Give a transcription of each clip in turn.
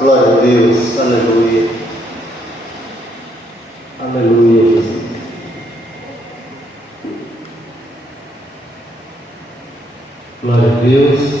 Glória a Deus, aleluia. Aleluia, Jesus. Glória a Deus.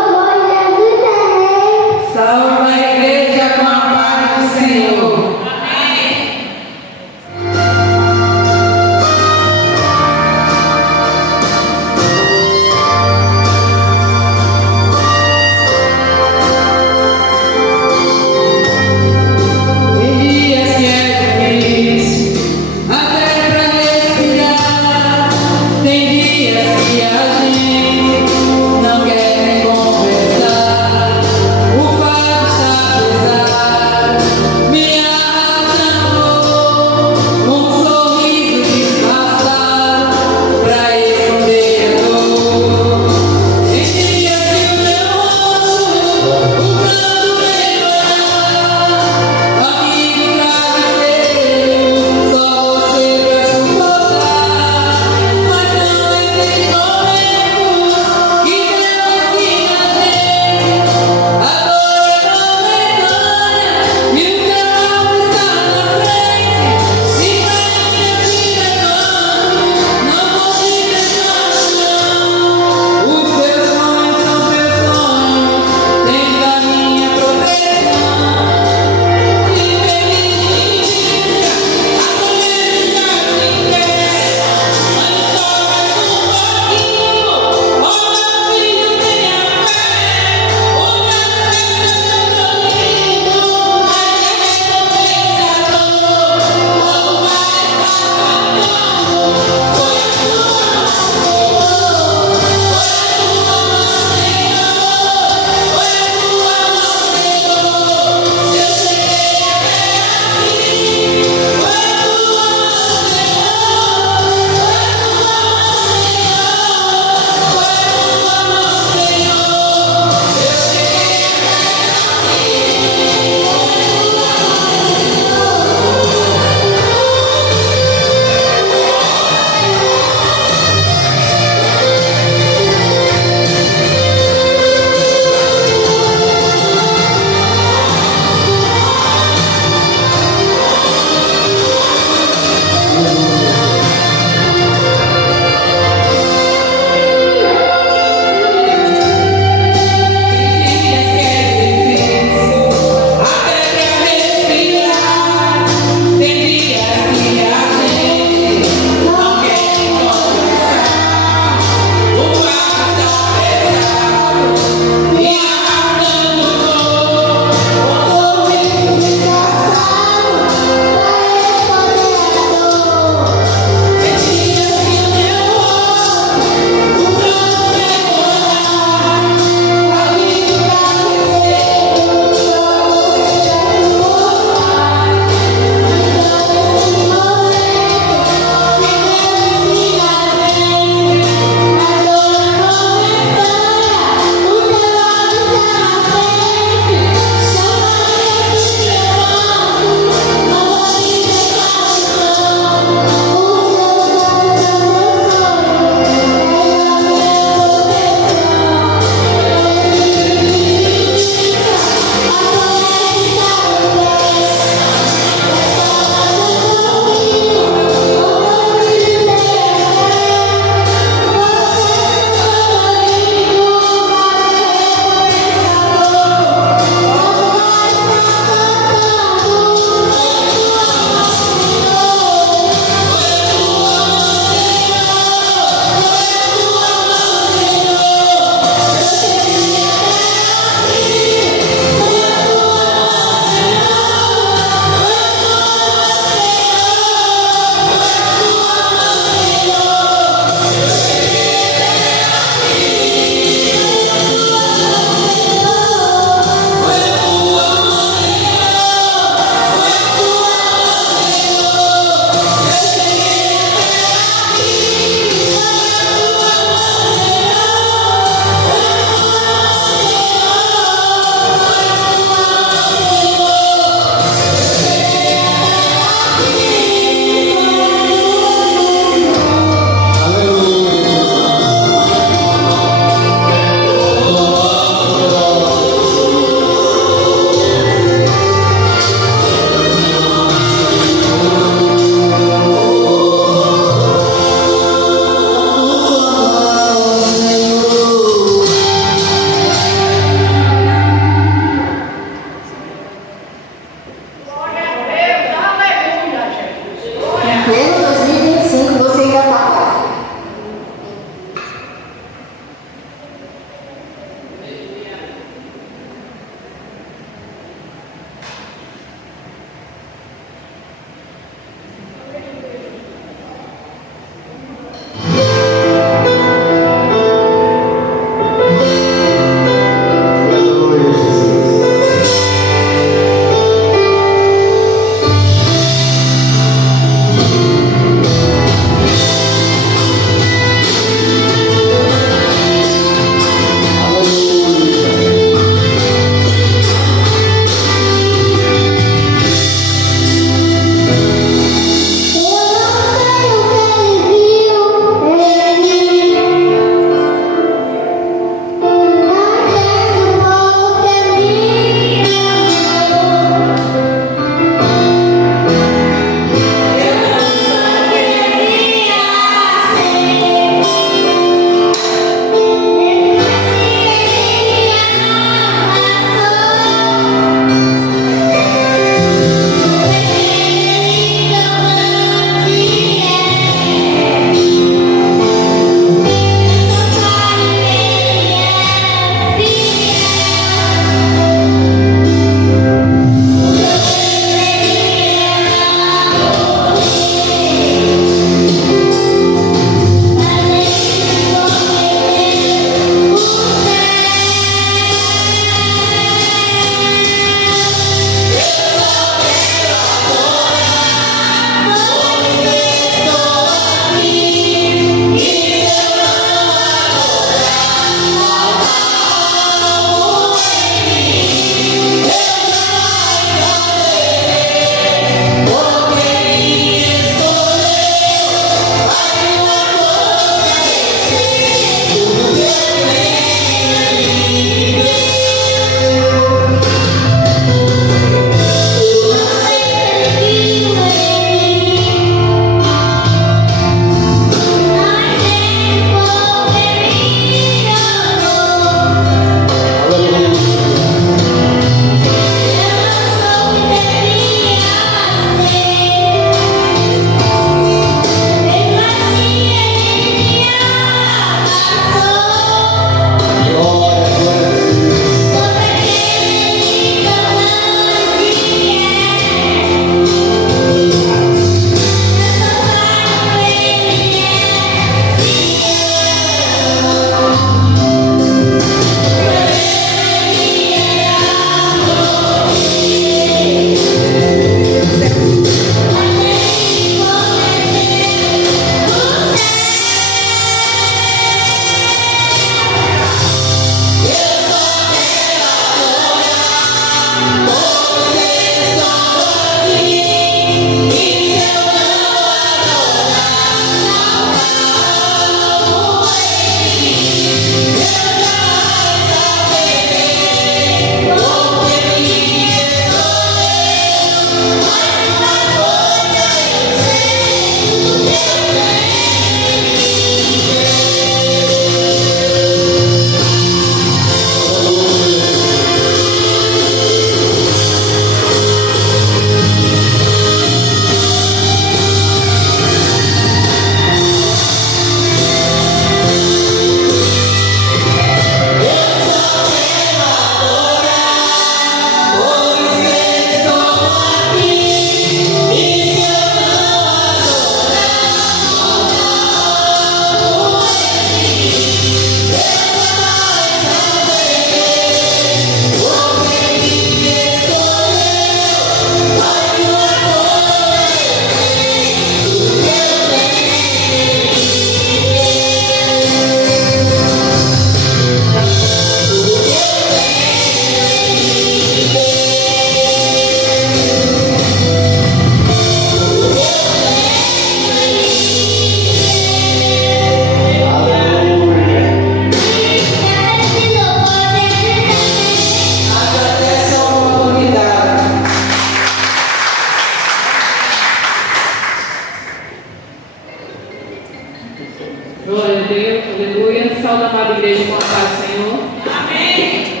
Glória a Deus, aleluia. Saúde a amada igreja com a paz do Senhor. Amém.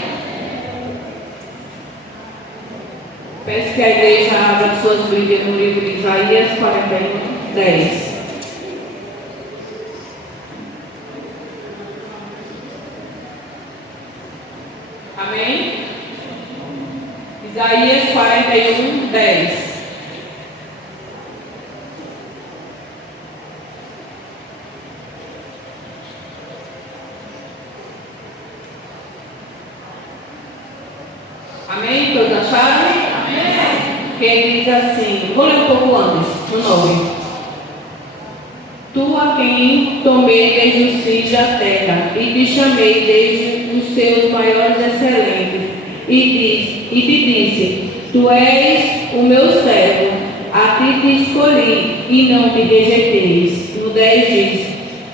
Peço que a igreja abra suas Bíblias no livro de Isaías 41, 10. Amém? Isaías 41, 10. Amém? Todos acharam? Amém. Que ele diz assim, vou ler um pouco antes, no 9. Tu a quem tomei desde o cio da terra, e te chamei desde os seus maiores excelentes, e te disse, tu és o meu servo, a ti te escolhi, e não te rejeiteis. No 10 diz,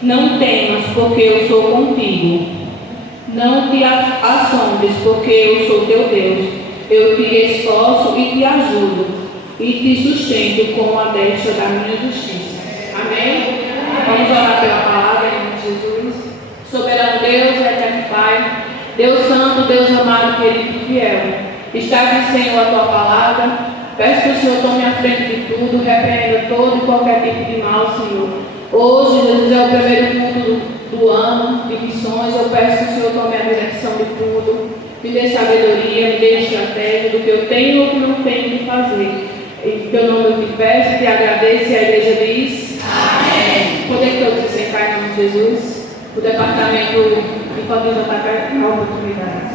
não temas, porque eu sou contigo. Não te assombres, porque eu sou teu Deus. Eu te esforço e te ajudo, e te sustento com a destra da minha justiça. Amém? Vamos orar pela palavra em nome de Jesus. Soberano Deus, eterno Pai, Deus Santo, Deus amado, querido e fiel. Está aqui, Senhor, a tua palavra. Peço que o Senhor tome a frente de tudo, repreenda todo e qualquer tipo de mal, Senhor. Hoje, Jesus, é o primeiro culto do ano de missões. Eu peço que o Senhor tome a direção de tudo, me dê sabedoria, me dê estratégia do que eu tenho ou que não tenho de fazer. Em teu nome eu te peço e te agradeço. E a igreja diz: amém. Poder todos se sentar em nome de Jesus. O departamento infantil já está perto da oportunidade.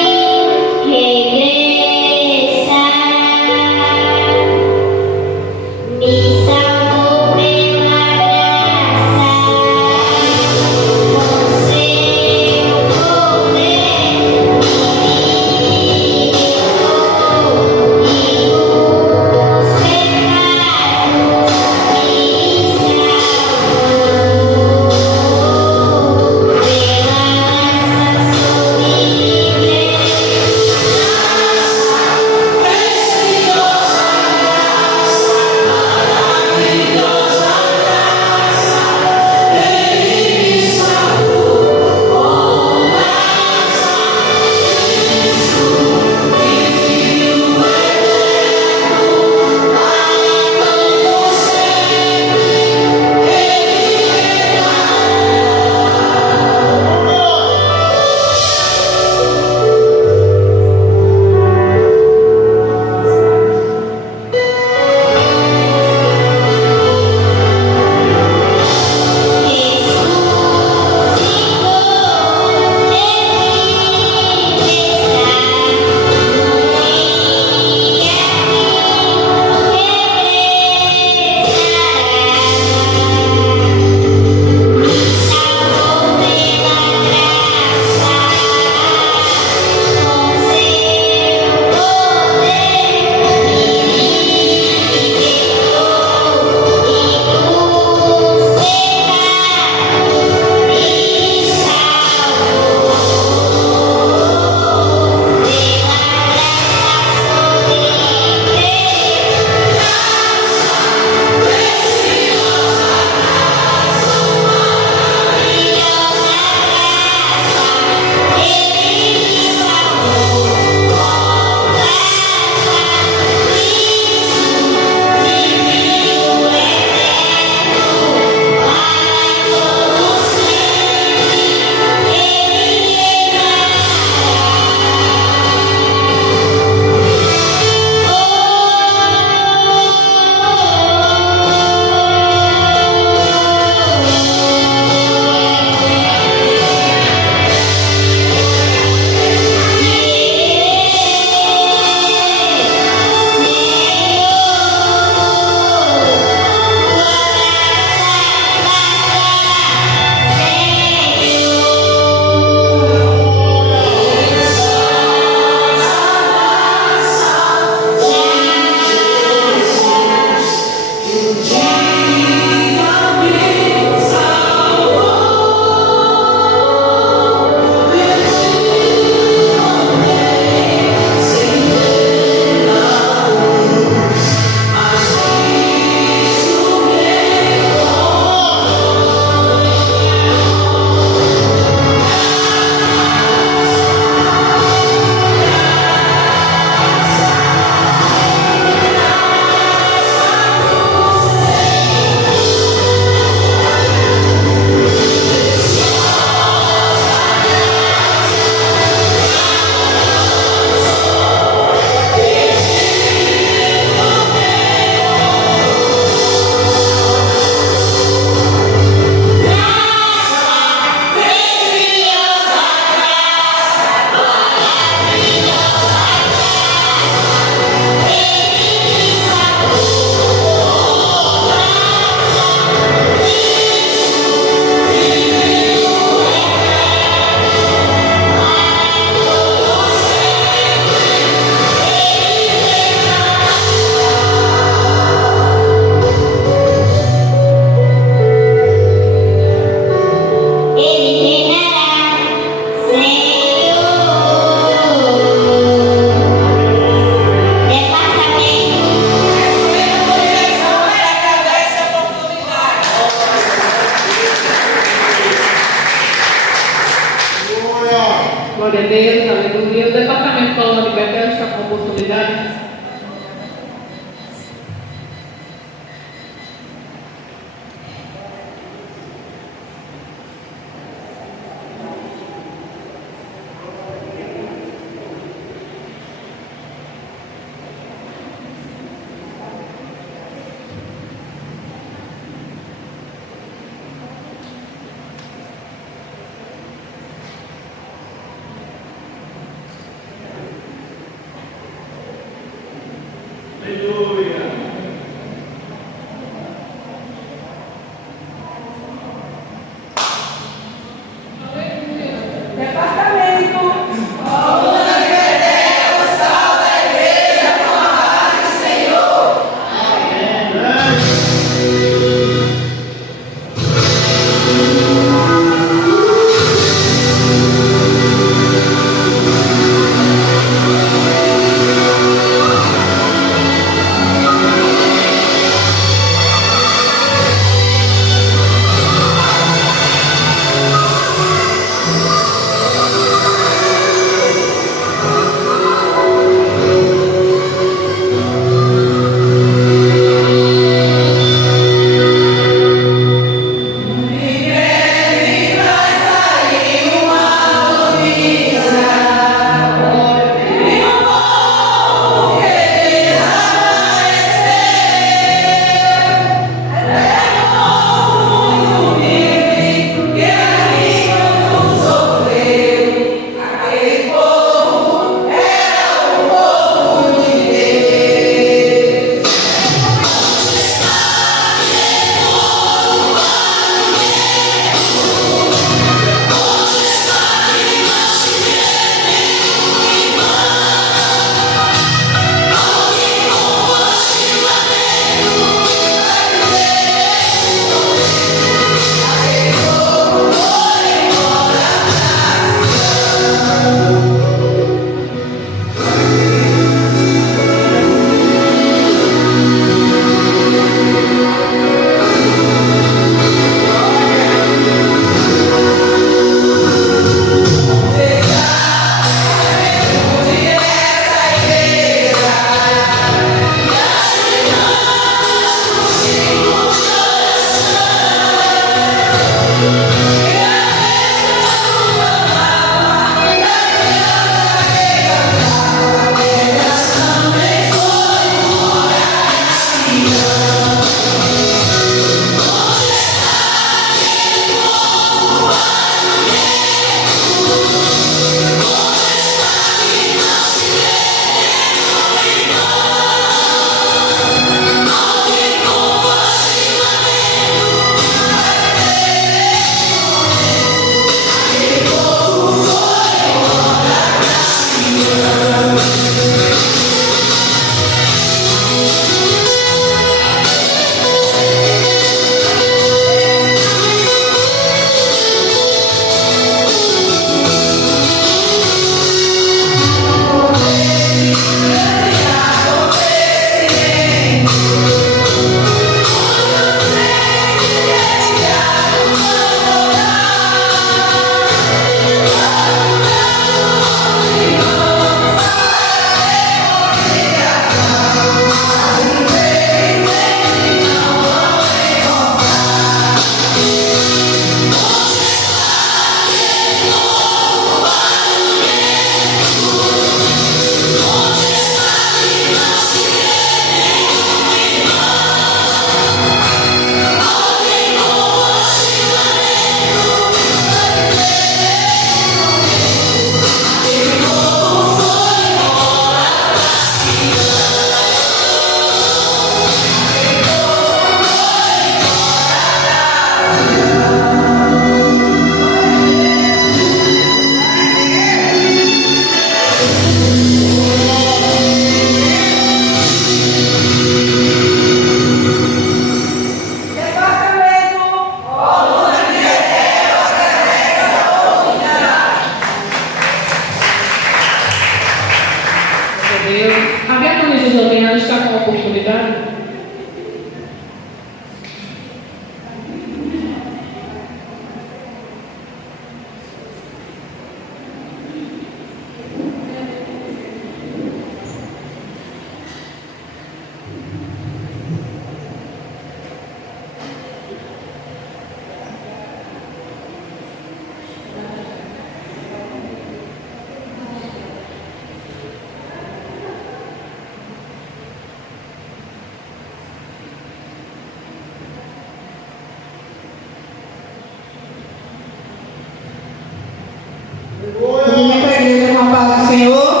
Senhor?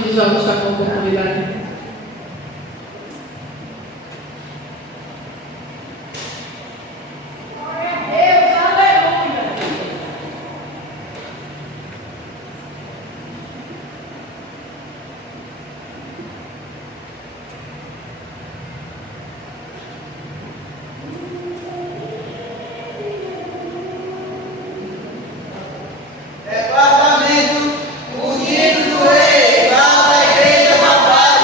dos jogos está com oportunidade. Departamento Unido do Rei, lá da Igreja Batalha.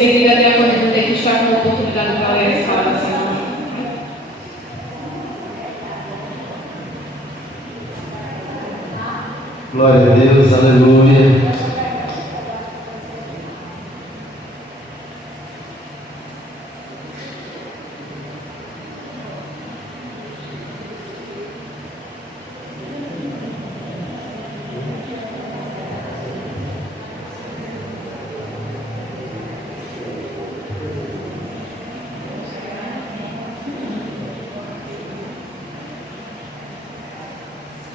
seguida até a gente tem que estar com a oportunidade para ler essa palavra, Senhor. Glória a Deus, aleluia.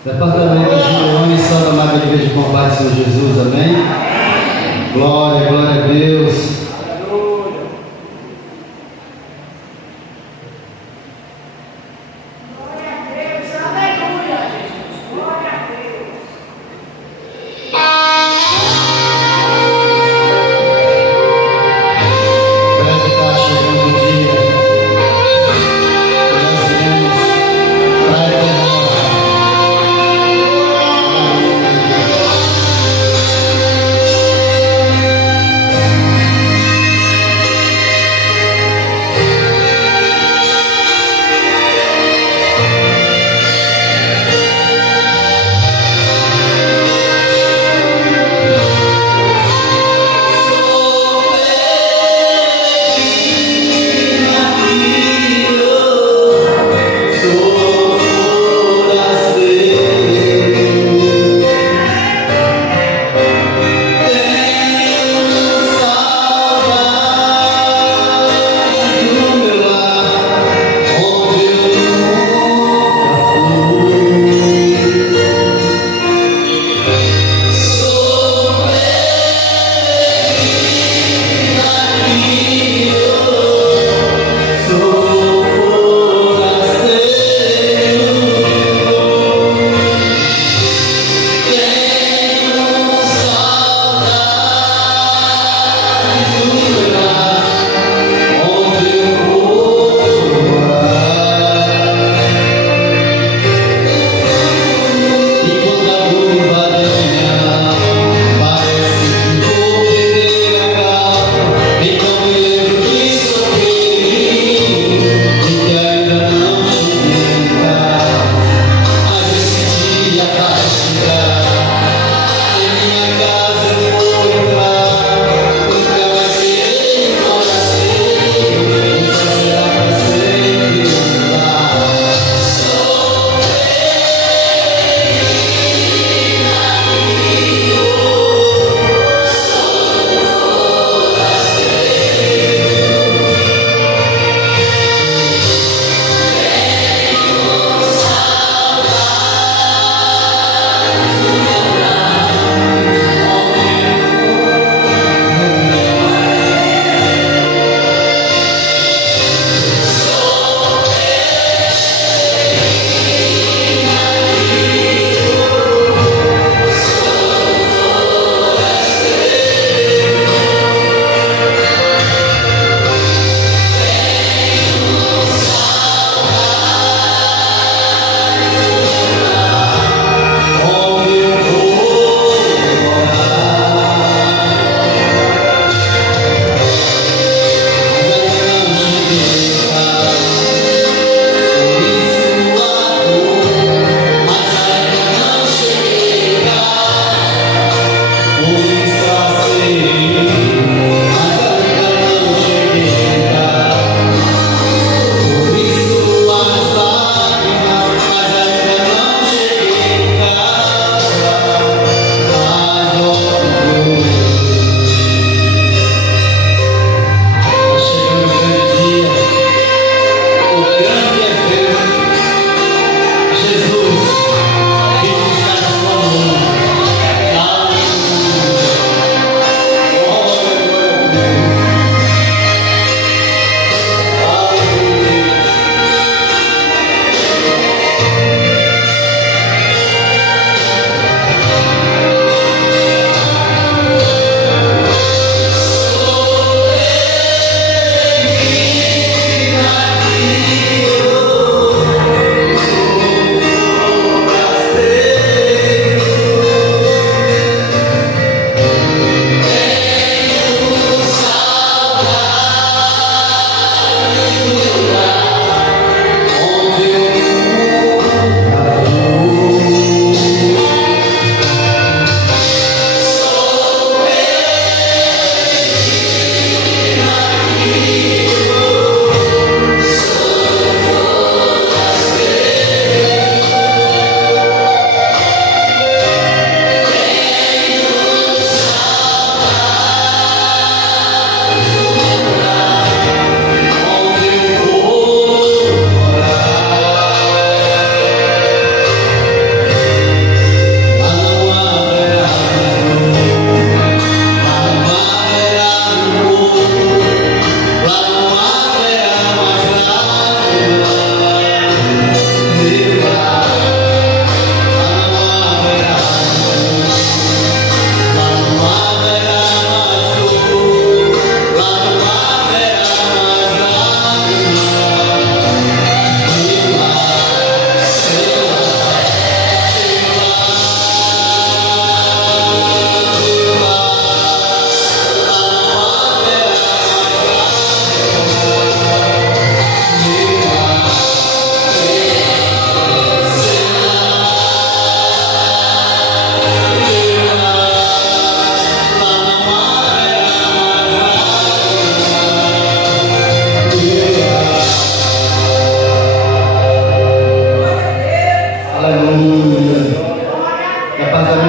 Departamento de Gideone, Santa Maria da Igreja de Combate, Senhor Jesus, amém? Glória, glória a Deus. Glória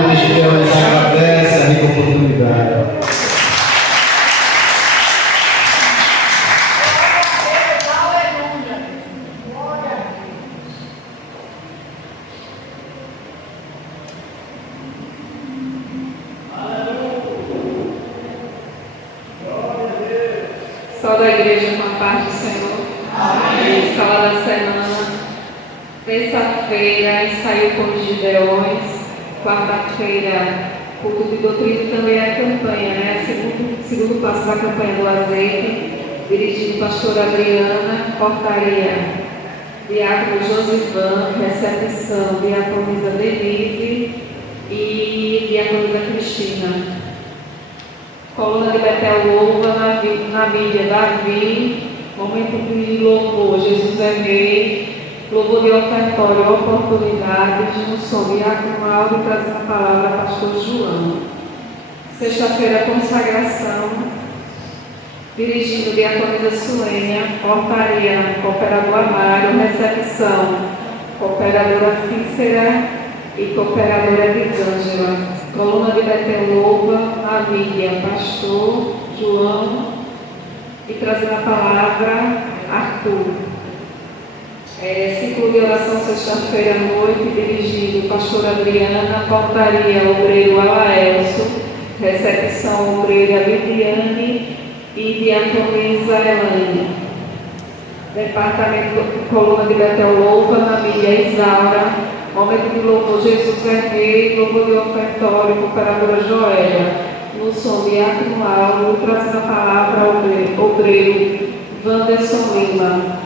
dos Gideões agradece a rica oportunidade. Só da igreja com a paz do Senhor. Amém. Escola da semana. Terça-feira, ensaio com os Gideões. Quarta-feira, culto de doutrina, também é a campanha, né? Segundo passo da campanha do azeite, dirigido pastora Adriana, portaria, diácono Josivan, recepção, diaconisa Denise e diaconisa Cristina. Coluna de Betel louva na Bíblia, Davi, momento de louvor, Jesus é rei, louvor de ofertório, oportunidades, no som, diácono Aldo, trazendo a palavra, pastor João. Sexta-feira, consagração, dirigindo diaconisa Suênia, portaria, cooperador Amário, recepção, cooperadora Cícera e cooperadora Elisângela. Coluna de Betel louva, a mídia, pastor João, e trazendo a palavra, Arthur. Ciclo de oração sexta-feira à noite, dirigido pastor Adriana, portaria, obreiro Alaelso, recepção, obreira Lidiane e diaconisa Elaine. Departamento Coluna de Betel louva, na mídia Isaura, momento de louvor, Jesus é rei, louvor de ofertório, cooperadora Joélia, no som, diácono Aldo, trazendo a palavra, obreiro Wanderson Lima.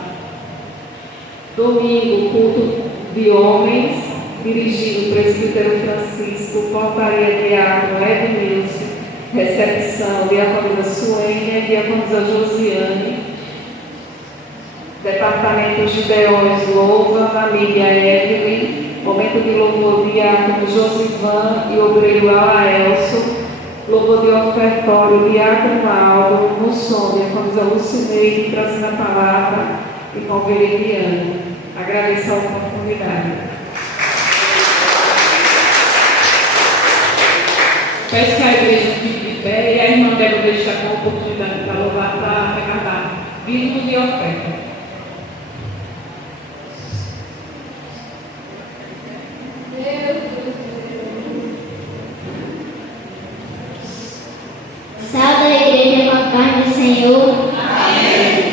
Domingo, culto de homens, dirigido presbítero Francisco, portaria diácono Edmilson, recepção, diaconisa Suênia, diaconisa Josiane. Departamento Gideões louva, família Evelyn, momento de louvor, diácono Josivan e obreiro Alaelso, louvor de ofertório, diácono Aldo, no som, diaconisa Lucineide, trazendo a palavra, e com Veridiano. Agradeço a oportunidade. Peço que a igreja fique de pé e a irmã deve deixar com a oportunidade para louvar, para arrecadar dízimos e oferta. Salve a igreja com a paz do Senhor. Amém.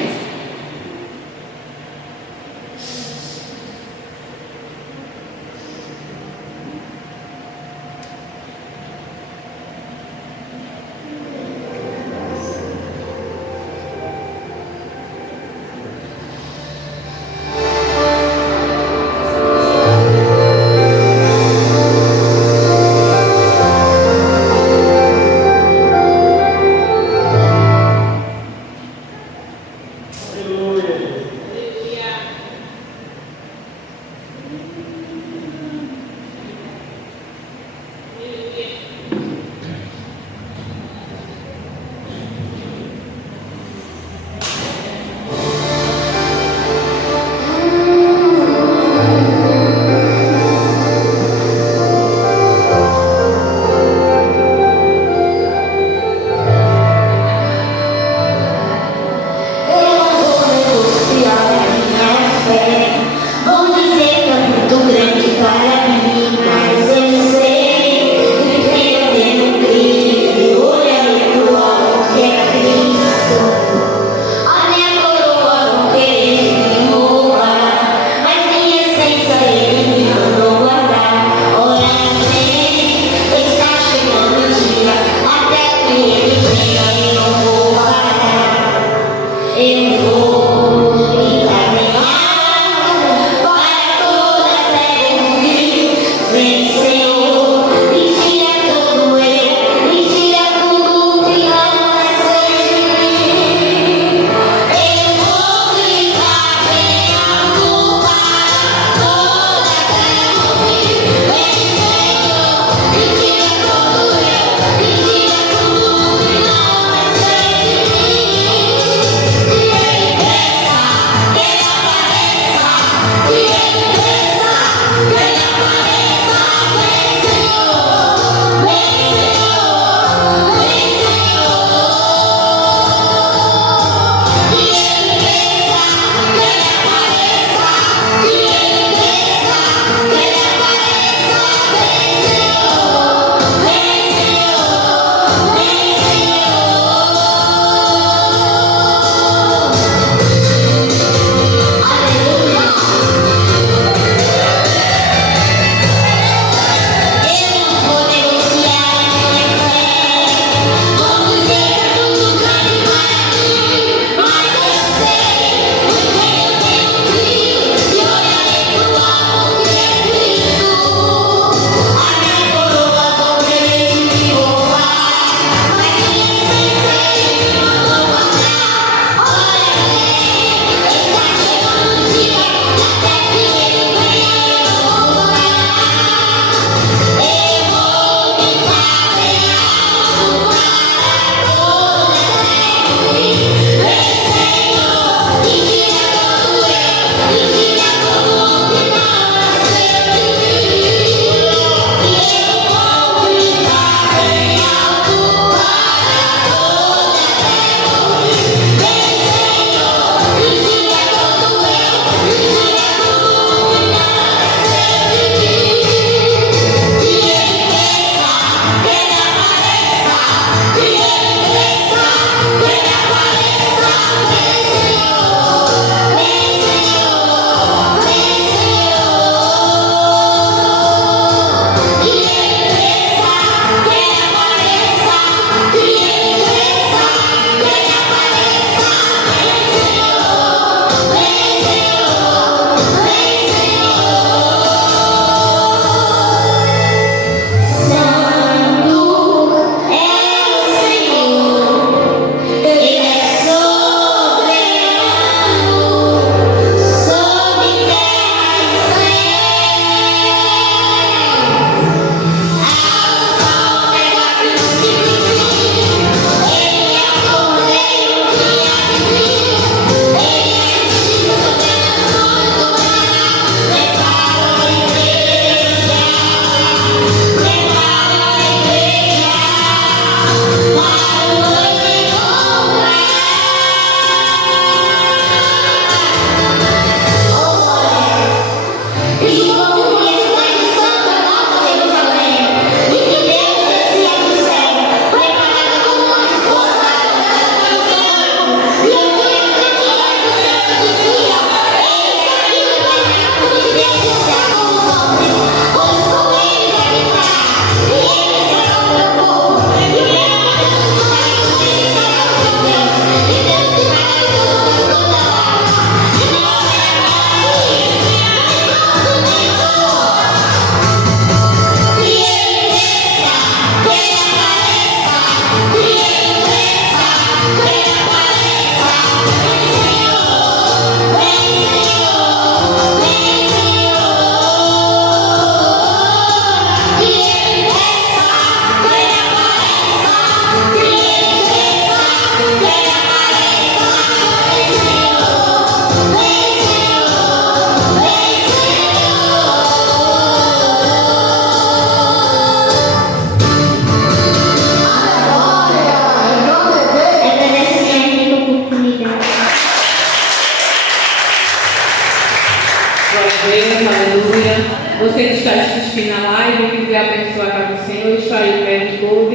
está aí perto, Gold,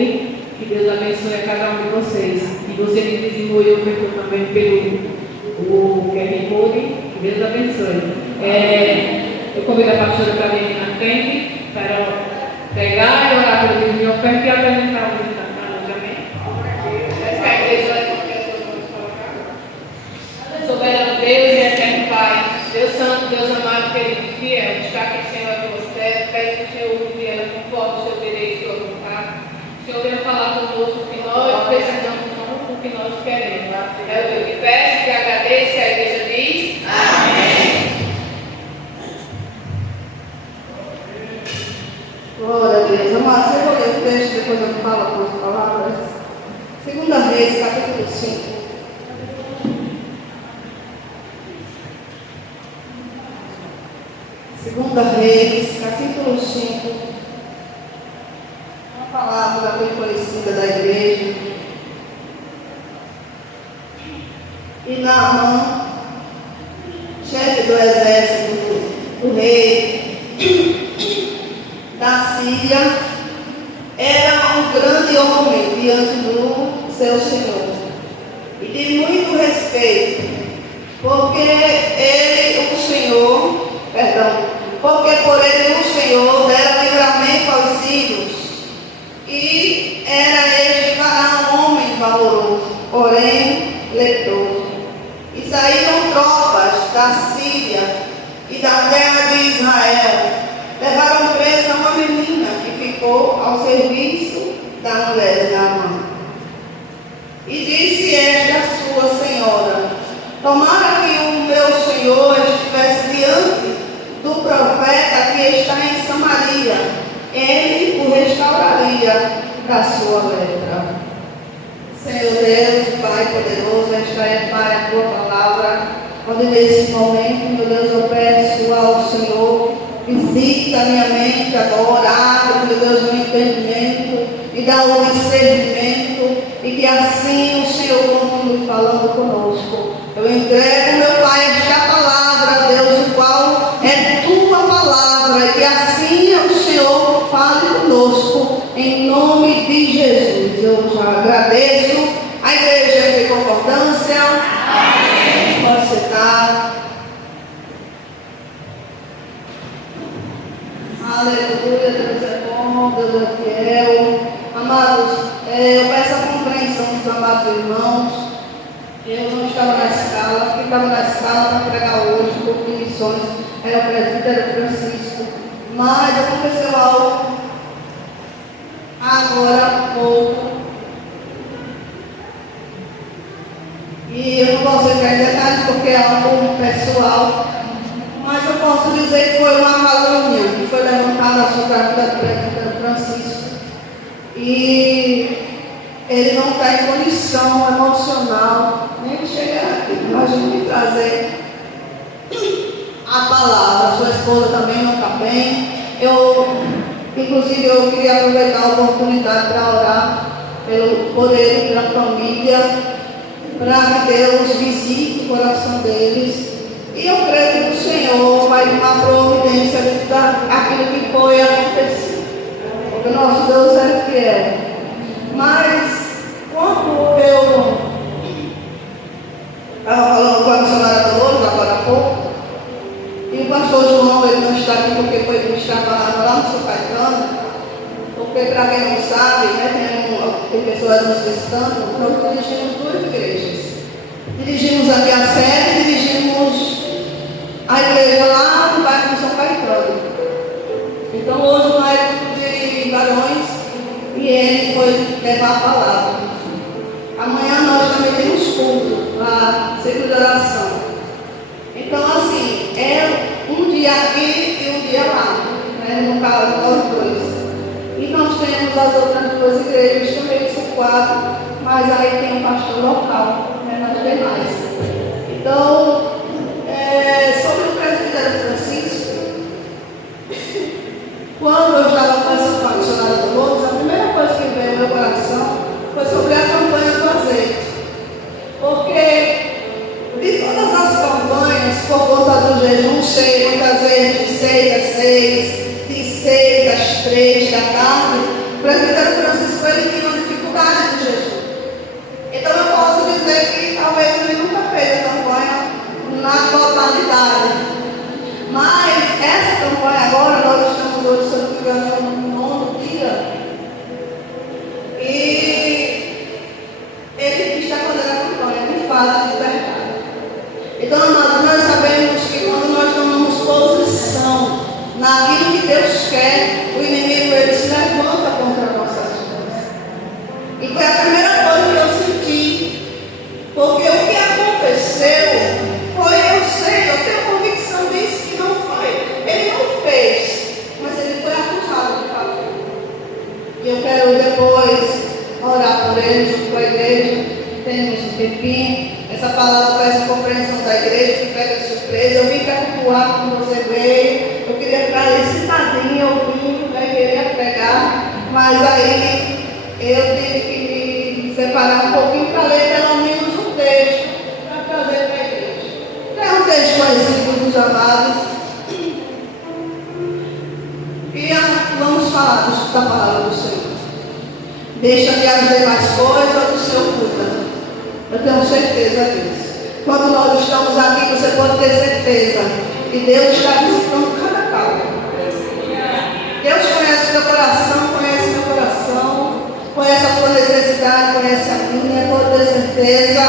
que Deus abençoe a cada um de vocês. E você que desenvolveu também pelo QR Code, que Deus abençoe. Eu convido a pastora para vir na frente, para pegar e orar pelo vídeo de oferta e apresentar o vídeo da casa, amém? Essa é a igreja da soberano Deus e eterno Pai, Deus Santo, Deus amado, querido e fiel, está aqui, Senhor, de você. Peço que o Senhor me vier conforme o seu direito e sua vontade. O Senhor venha falar conosco o que nós precisamos, não o que nós queremos. É o que eu te peço, que agradeço, e a igreja diz: amém. Glória a Deus. Amado, eu vou ler o texto, depois eu falo algumas palavras. 2 Reis, capítulo 5. Segunda Reis, capítulo 5, uma palavra bem conhecida da igreja. E Naamã, chefe do exército do rei da Síria, era um grande homem diante do seu senhor, e de muito respeito, porque por ele o Senhor dera livramento aos sírios, e era este varão um homem valoroso, porém leproso. E saíram tropas da Síria e da terra de Israel, levaram presa uma menina que ficou ao serviço da mulher de Naamã. E disse esta a sua senhora: tomara que o meu senhor estivesse diante do profeta que está em Samaria, ele o restauraria da sua lepra. Senhor Deus, Pai poderoso, esta é, Pai, a tua palavra, onde nesse momento, meu Deus, eu peço ao Senhor, visita a minha mente agora, abre, meu Deus, o entendimento e dá o discernimento, e que assim o Senhor continue falando conosco. Eu entrego, meu Pai, esta palavra, Deus, o qual é tua palavra, e que assim o Senhor fale conosco, em nome de Jesus. Eu já agradeço. A igreja tem concordância. Amém. Pode sentar. Aleluia, Deus é bom, Deus é fiel. Amados, eu peço a compreensão dos amados irmãos. Eu não estava na escala, quem estava na escala para pregar hoje, por missões, era o presbítero Francisco. Mas aconteceu algo agora há pouco. E eu não posso entrar em detalhes porque é algo pessoal. Mas eu posso dizer que foi uma calúnia que foi levantada sobre a vida do presbítero Francisco. E ele não está em condição emocional nem de chegar aqui. Imagina me trazer a palavra. Sua esposa também não está bem. Inclusive, eu queria aproveitar a oportunidade para orar por ele, pela família, para que Deus visite o coração deles. E eu creio que o Senhor vai tomar providência daquilo que foi acontecido. Porque o nosso Deus é fiel. Mas, quando eu estava falando com a missionária do Lourdes, agora há pouco, e o pastor João, ele não está aqui porque foi ministrar a palavra lá no São Caetano, porque, para quem não sabe, né, tem pessoas nos visitando, nós dirigimos 2 igrejas. Dirigimos aqui a sede e dirigimos a igreja lá no bairro de São Caetano. Então, hoje, no época de varões, e ele foi levar a palavra. Amanhã nós também temos culto lá, ciclo de oração. Então, assim, é um dia aqui e um dia lá, né? No caso, nós 2. E nós temos as outras 2 igrejas também, que são 4, mas aí tem um pastor local, né? Nas demais. Então, sobre o presbítero Francisco, quando eu estava conversando com a missionária do Lourdes, a primeira coisa que veio ao meu coração foi sobre a campanha do azeite. Porque de todas as campanhas, por conta do jejum cheio, muitas vezes de 6 às 6, de 6 às 3 da tarde, o presbítero ele tinha uma dificuldade com Jesus. Então eu posso dizer que talvez ele nunca fez a campanha na totalidade. Mas essa campanha agora, nós estamos hoje, se eu não me engano, no 9º dia. E ele está fazendo a campanha de fato de verdade. Então, nós sabemos que quando nós tomamos posição naquilo que Deus quer, o inimigo ele se levanta contra nossas vidas. E foi a primeira coisa que eu senti, porque o que aconteceu foi, eu tenho convicção disso que não foi. Ele não fez, mas ele foi acusado de fazer. E eu quero depois orar por ele, junto com a igreja. Temos um tempinho. Essa palavra traz compreensão da igreja, que pega de surpresa. Eu vim para cultuar como você veio. Eu queria ficar ali sentadinha, ouvindo, queria pregar. Mas aí eu tive que me separar um pouquinho para ler pelo menos um texto para trazer para a igreja. É um texto conhecido dos amados. E vamos falar da palavra do Senhor. Deixa-me as demais coisas do seu cuidado. Eu tenho certeza disso. Quando nós estamos aqui, você pode ter certeza que Deus está visitando cada casa. Deus conhece o teu coração, conhece o meu coração, conhece a tua necessidade, conhece a minha. Pode ter certeza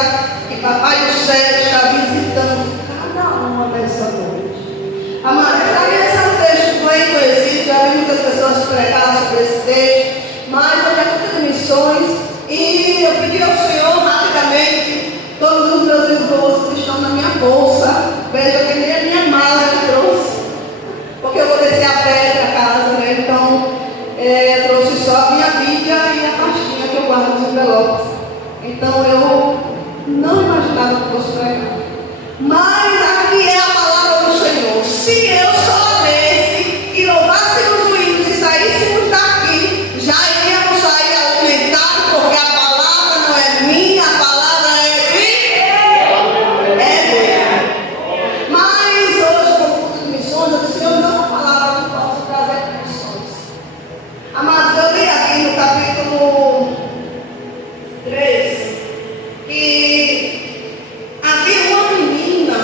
que Papai do Céu está visitando cada uma dessa noite. Amado, esse é um texto bem conhecido, já vi muitas pessoas pregar sobre esse texto, mas eu já fui de missões e eu pedi ao Senhor rapidamente todos os meus esboços que estão na minha bolsa. Veja que nem a minha mala eu trouxe, porque eu vou descer a pé para casa, né? Então eu trouxe só a minha Bíblia e a pastinha que eu guardo nos envelopes. Então eu não imaginava que fosse pregar. Mas aqui é a palavra do Senhor. Se eu só lesse e louvássemos o hino e saíssemos daqui, já iríamos sair alimentados, porque a palavra não é minha, a palavra é dele. Mas hoje, como culto de missões, eu disse, Senhor, não uma palavra que possa trazer para missões. Amados, eu li aqui no capítulo 3 que havia uma menina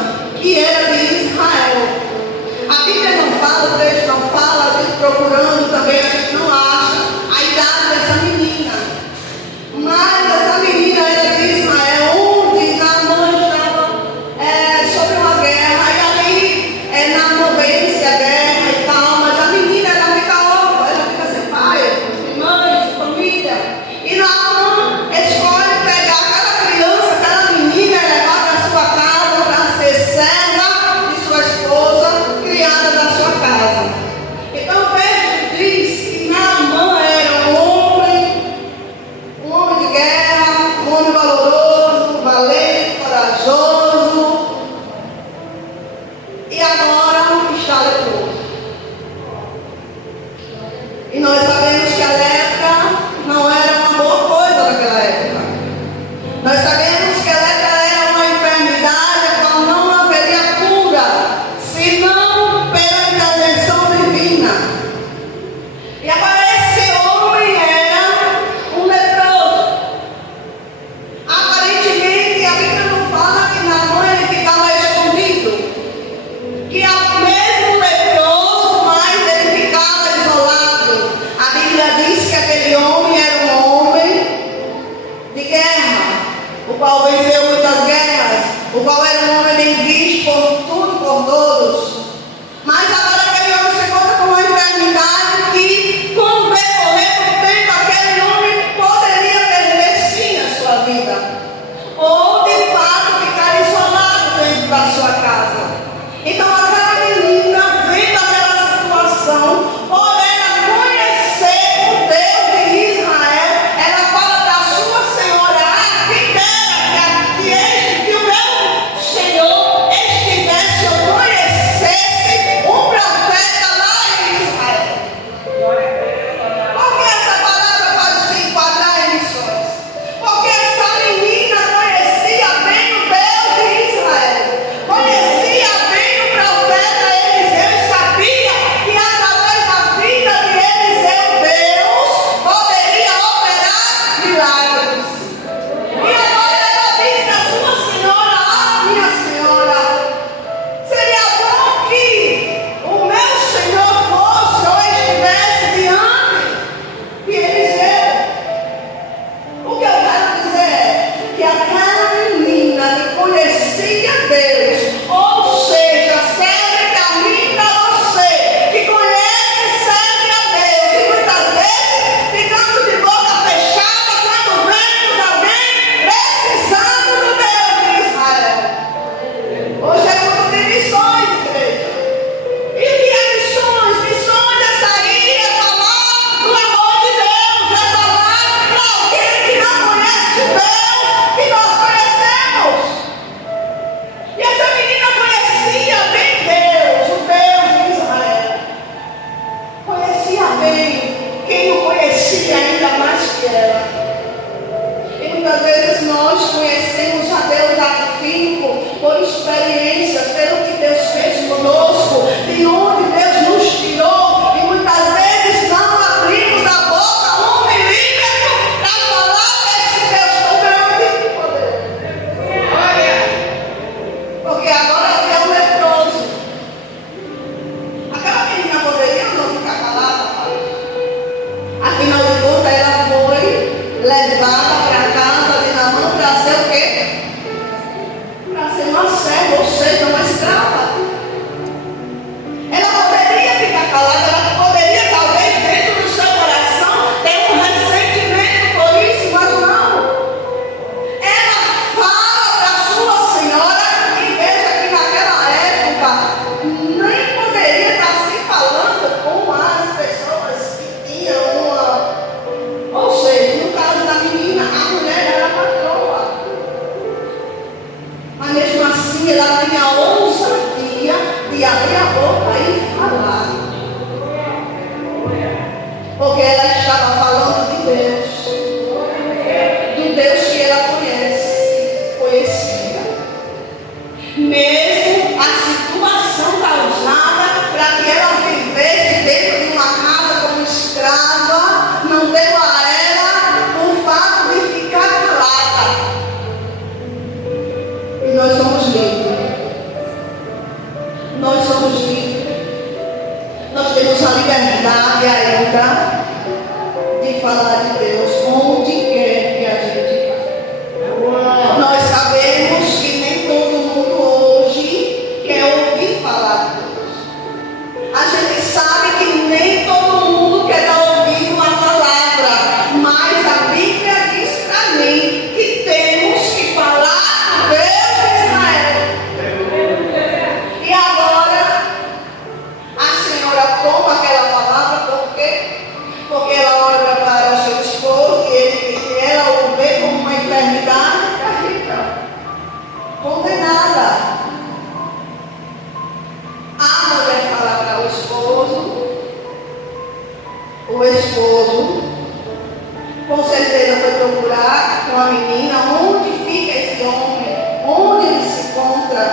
certeza foi procurar uma menina, onde fica esse homem, onde ele se encontra.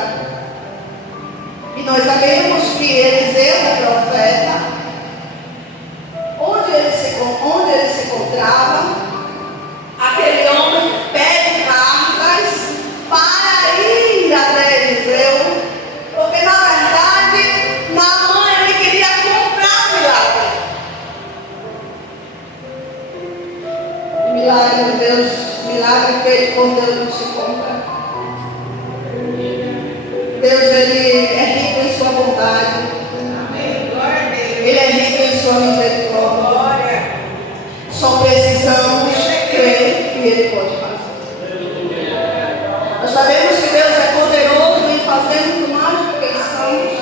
E nós sabemos que Eliseu, o profeta, onde ele se encontrava, aquele homem pede cartas para ir até Eliseu, porque na verdade Naamã ele queria comprar milagre. Milagre de Deus, milagre feito por Deus não se compra. Deus ele é rico em sua bondade. Ele é rico em sua misericórdia. Só precisamos crer que Ele pode fazer. Nós sabemos que Deus é poderoso em fazer muito mais do que pensamos.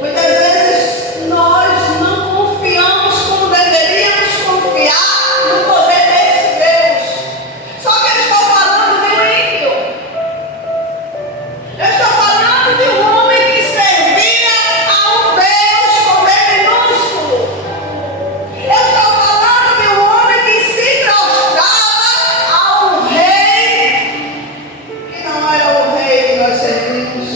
Muitas vezes nós não confiamos como deveríamos confiar no poder desse Deus. Só que eu estou falando de um ímpio. Eu estou falando de um homem que servia a um Deus com D minúsculo. Eu estou falando de um homem que se prostrava a um rei que não era o rei que nós servimos.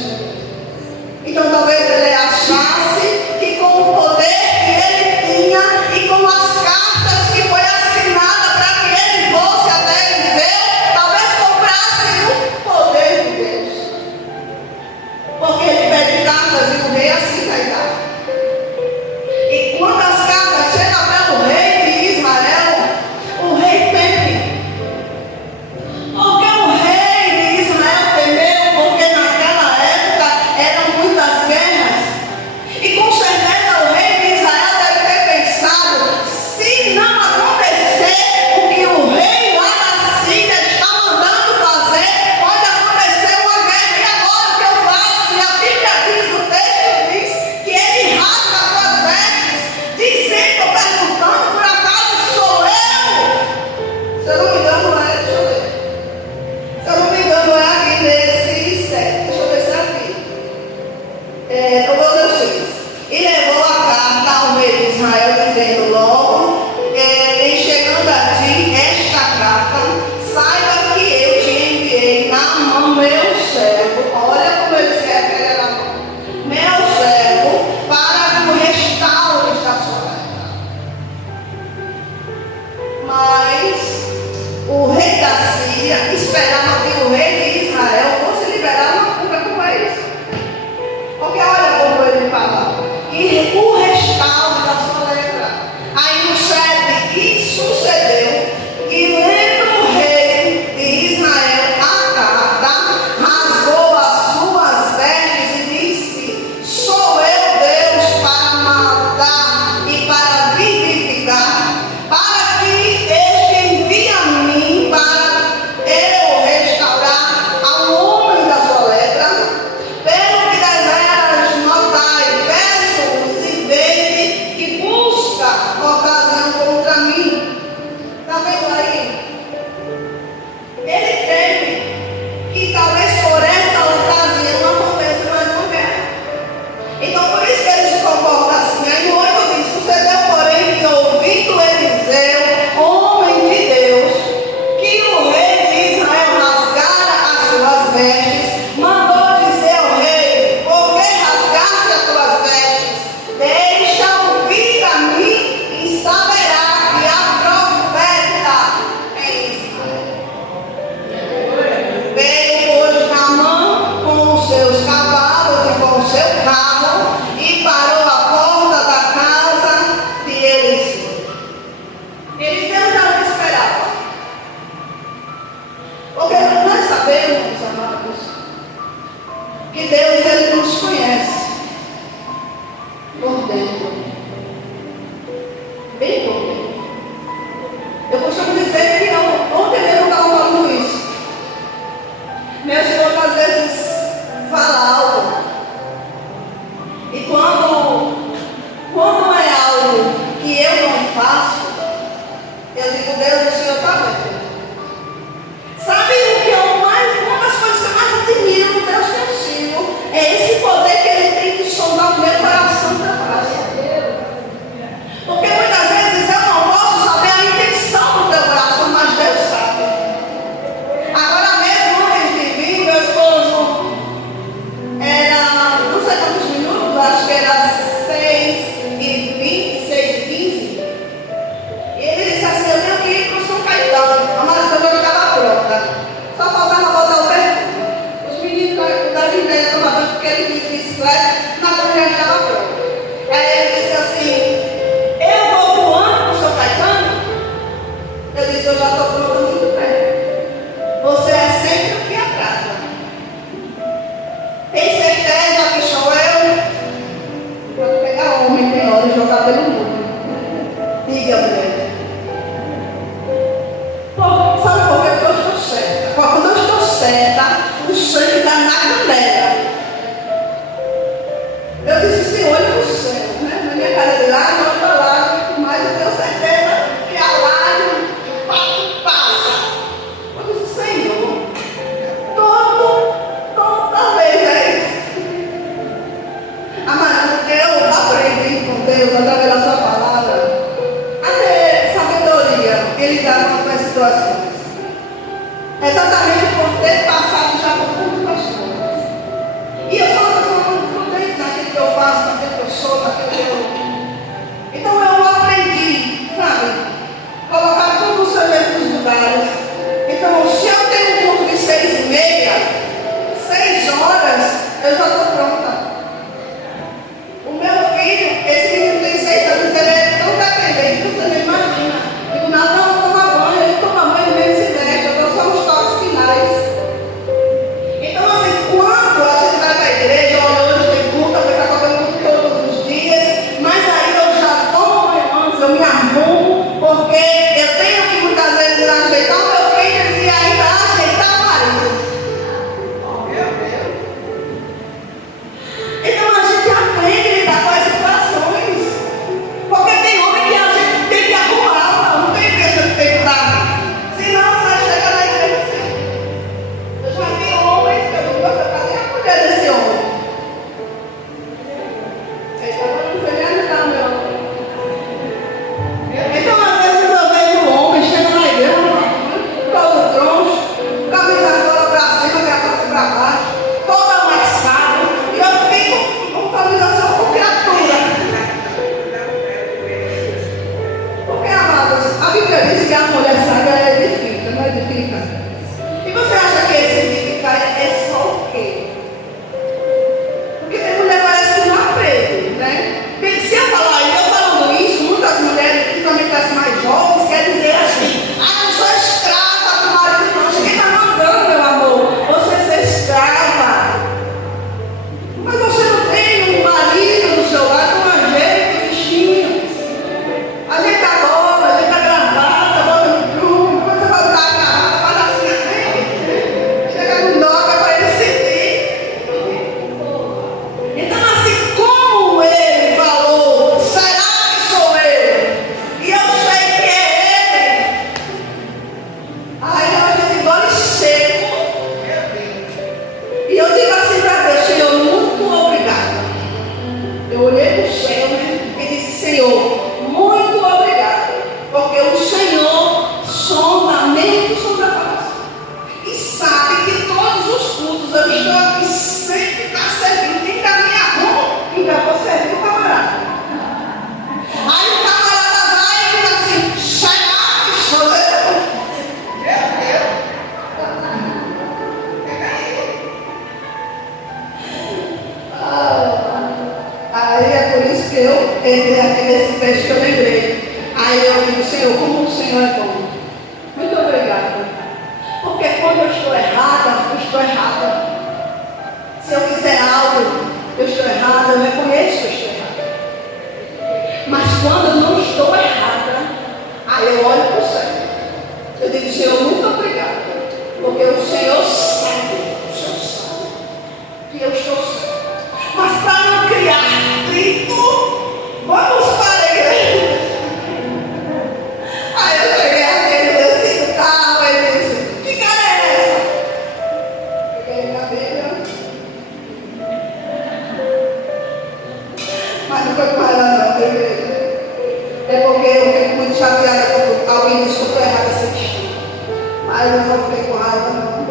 Então talvez ele achasse que com o poder que ele tinha e com as cartas que foi assinada para que ele fosse até Eliseu, talvez comprasse o poder de Deus. Porque ele pede cartas e o rei assina e dá. E quando as cartas chegam para o rei de Israel, o rei teme. Porque o rei de Israel temeu, porque naquela época eram muitas guerras. E com certeza o rei de Israel deve ter pensado: se não acontecer o que o rei lá na Síria está mandando fazer, pode acontecer uma guerra. E agora o que eu faço? E a Bíblia diz, o texto diz, que ele rasga as suas vestes, dizendo, perguntando: por acaso sou eu? Se eu não me engano, deixa eu ver. Se eu não me engano, é aqui nesse 7. Deixa eu ver se é aqui. Eu vou ler o 6. E levou a carta ao rei de Israel, dizendo logo: em chegando a ti esta carta, saiba que eu te enviei Naamã, meu servo. Olha como ele se refere a Naamã. Meu servo, para o restauro da sua terra. Mas o rei da Síria esperava que o rei de Israel fosse liberar uma cura com eles. Porque olha como ele fala: e o restauro da sua letra. Aí no 7, e sucedeu que, lendo o rei de Israel a carta, rasgou as suas vestes e disse: sou eu Deus para matar e para vivificar, para que este envie a mim para eu restaurar ao homem da sua letra. Pelo que desejas notai, peço-vos e vede que busca ocasião contra mim. Está vendo aí? Ele teme que talvez por essa ocasião aconteça mais uma guerra. Então por isso que ele se comporta assim. Aí no 8 diz: sucedeu porém que, ouvindo Eliseu, homem de Deus, que o rei de Israel rasgara as suas vestes, mandou dizer ao rei: por que rasgaste as tuas vestes? Deixa ouvir a mim e saberá que há profeta em Israel. Veio, pois, Naamã com os seus cavalos e com o seu carro e parou à porta da casa de Eliseu. Eliseu já o esperava. Porque nós sabemos, amados, que Deus ele nos conhece por dentro, bem por dentro. Eu costumo dizer que ontem eu estava falando isso. Meu esposo às vezes fala algo, e quando é algo que eu não faço, eu digo: Deus, o Senhor está vendo. Sabe o que uma das coisas que eu mais admiro no Deus que eu sigo é esse poder que Ele tem de sondar o meu coração e o teu coração. Porque muitas vezes eu não posso saber a intenção sangue danado nela. Eu disse, Senhor, olha no céu, né? Na minha cara de lágrima, eu para lá, mas eu tenho certeza que a lágrima passa. Eu disse, Senhor, toda vez é isso. Amado, eu aprendi com Deus, através da sua palavra, a ter sabedoria em lidar com as situações. Exatamente por ter passado já por tantas coisas. E eu sou uma pessoa muito prudente naquilo que eu faço, naquilo que eu sou, naquilo que eu... Então eu aprendi, sabe? Colocar tudo nos seus devidos lugares. Então, se eu tenho um culto de 6h30, 6 horas, eu já estou pronta. O meu filho, esse menino tem 6 anos, ele é tão dependente, você não imagina. Digo, não toma banho, ele toma banho mesmo se der, eu dou só os toques finais. Então, assim, quando a gente vai para a igreja, olha, hoje tem culto, eu vou estar fazendo culto todos os dias, mas aí eu já tomo banho antes, eu me arrumo, porque eu tenho que muitas vezes ajeitar o meu filho e ainda ajeitar o marido. Então a gente aprende a lidar com as situações. Porque tem homem que a gente tem que arrumar, não tem que a gente tem que dar. Senão você chega na igreja assim. Eu já vi homens que eu não gosto, cadê a mulher desse homem? Então não sei nem ajudar o meu homem. Então às vezes eu vejo um homem, chega na igreja, todo troncho, camisa toda pra cima, gravata pra baixo, toda amassada, e eu fico com camisa com criatura. Porque, amados, a Bíblia diz que a mulher sábia edifica, não edifica? E você acha que esse edificar é só o quê? Porque tem mulher que parece que não aprende, né? Se eu falar, eu falando isso, muitas mulheres, principalmente as mais jovens, querem dizer assim, eu sou escrava do marido, não. Ninguém está mandando, meu amor, você ser escrava. Mas você não tem um marido do seu lado, um ajeito, bichinho. Ajeita a bola, ajeita a gravata, bota no prumo, depois você vai botar a garrafa, fala assim, chega no doga para ele sentir. Então, assim como ele falou, será que sou eu? E eu sei que é ele. Aí a gente engole seco. E eu digo assim para Deus, Senhor, muito obrigado. Eu olhei para o céu, né, e disse, Senhor, muito obrigado. Porque o Senhor sonda a mente e sonda a coração. E sabe que todos os cultos eu estou aqui sempre para servir. Ainda me arrumo, ainda vou servir o camarada. Aí o camarada vai e diz assim, será que sou eu? Aí é por isso que eu entrei aqui nesse texto que eu lembrei. Aí eu digo, Senhor, como o Senhor é bom. Muito obrigada. Porque quando eu estou errada, eu estou errada. Se eu fizer algo, eu estou errada, eu reconheço que eu estou errada. Mas quando eu não estou errada, aí eu olho para o céu. Eu digo, Senhor, muito obrigada. Porque o Senhor sabe que eu estou certa. Mas para não criar atrito, vamos para a igreja. Aí eu cheguei aquele, desci do carro, ele disse, que cara é essa? Peguei na Bíblia. Mas não foi com ela não, igreja. É porque eu fico muito chateada quando alguém diz que eu estou errada esse vestido. Mas eu não fiquei com raiva não.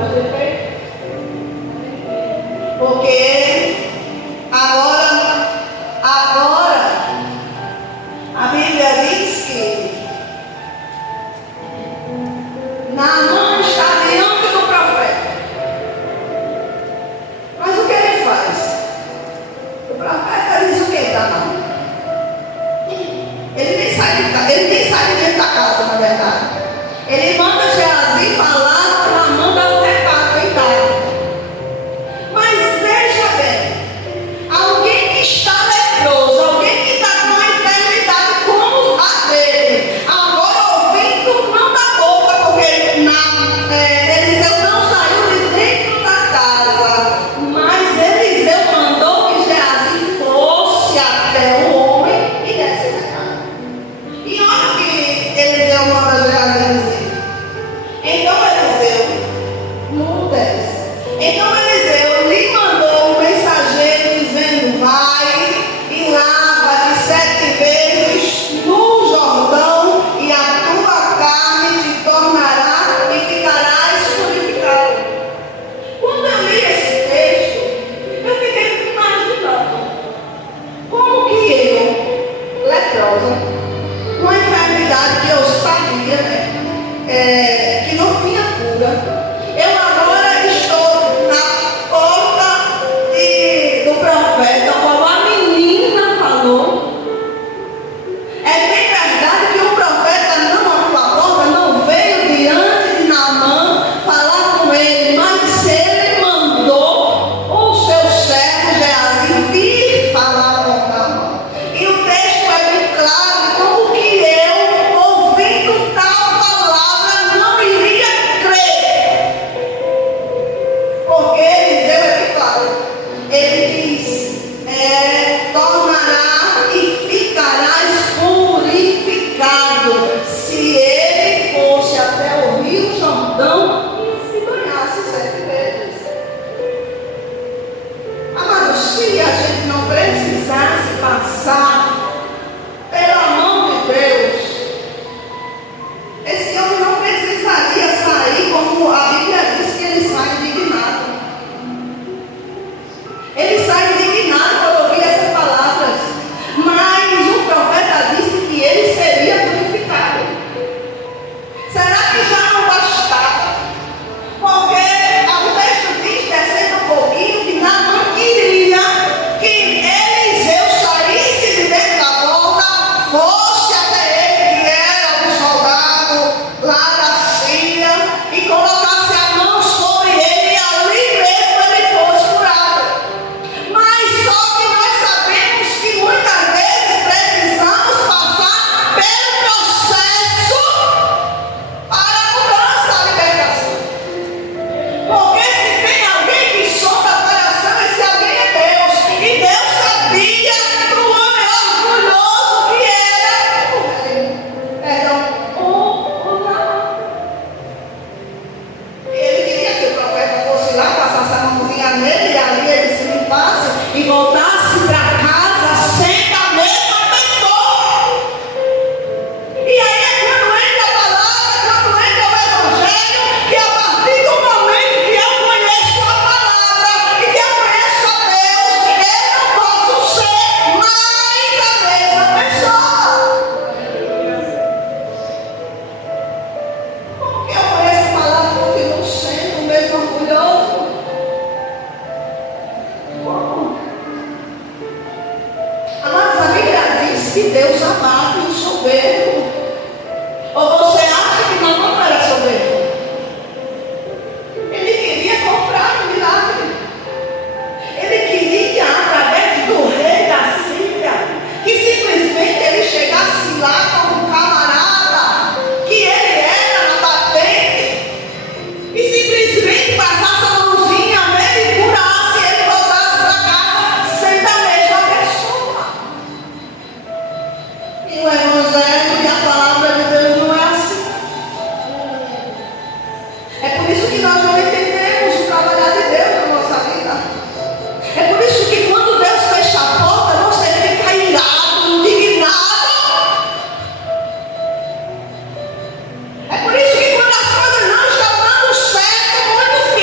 vários defeitos. Porque agora a Bíblia diz que Naamã está diante do profeta. Mas o que ele faz? O profeta diz o que para Naamã? Ele nem sai de dentro da casa, na verdade. Ele manda Geazi falar para Naamã dar um recado em casa. Mas veja bem, alguém que está leproso, alguém que está com uma enfermidade como a dele, agora ouvindo não da boca, porque Eliseu não saiu de dentro da casa, mas Eliseu mandou que Geazi fosse até o homem e desse o recado. E olha o que Eliseu manda Geazi dizer. Então Eliseu, no 10. Então Eliseu lhe mandou um mensageiro dizendo: vai e lava-te 7 vezes no Jordão, e a tua carne te tornará e ficarás purificado. Quando eu li esse texto, eu fiquei imaginando como que eu, leprosa, uma enfermidade que eu sabia, que não tinha cura, eu agora estou na porta do profeta, como a menina falou. É bem verdade que o profeta não abriu a porta, não veio diante de Naamã falar com ele, mas ele mandou o seu servo Geazi vir falar com Naamã. E o texto é bem claro, como que eu, ouvindo tal palavra, não iria crer. Porque Eliseu é bem claro. Ele diz: tornará e ficarás purificado, se ele fosse até o rio Jordão e se banhasse 7 vezes. Amado, se a gente não precisasse passar pela mão de Deus, esse homem não precisaria sair, como a Bíblia diz que ele sai indignado. Ele sai indignado quando ouvir essas palavras. Mas o profeta disse que ele seria purificado. Será que já não bastava? Porque o texto diz, descendo um pouquinho, que Naamã queria que Eliseu saísse de dentro da porta, fosse até ele, que era um soldado lá da Síria, e colocasse a mão sobre ele, e ali mesmo ele fosse curado. Mas só que nós sabemos que muitas vezes precisamos passar pelo processo para a mudança, a libertação. Porque se tem alguém que sonda o coração, esse alguém é Deus. E Deus sabia do homem orgulhoso que era o Naamã. E ele queria que o profeta fosse lá, passasse a mãozinha nele, e ali ele se limpasse e voltasse para casa sendo a mesma pessoa. E aí é quando entra a palavra, quando entra o evangelho, que a partir do momento que eu conheço a palavra e que eu conheço a Deus, eu não posso ser mais a mesma pessoa. Porque eu conheço a palavra e continuo sendo o mesmo orgulhoso. Amados, a Bíblia diz que Deus abate o soberbo. Ou você acha que não era soberbo? Ele queria comprar um milagre. Ele queria, através do rei da Síria, que simplesmente ele chegasse lá como um camarada, que ele era na batente, e simplesmente passasse a mãozinha nele e curasse, e ele voltasse para casa sendo a mesma pessoa. E o evangelho e a palavra de Deus não é assim. É por isso que nós não entendemos o trabalhar de Deus na nossa vida. É por isso que quando Deus fecha a porta, você fica irado, indignado. É por isso que quando as coisas não estão dando certo, muitos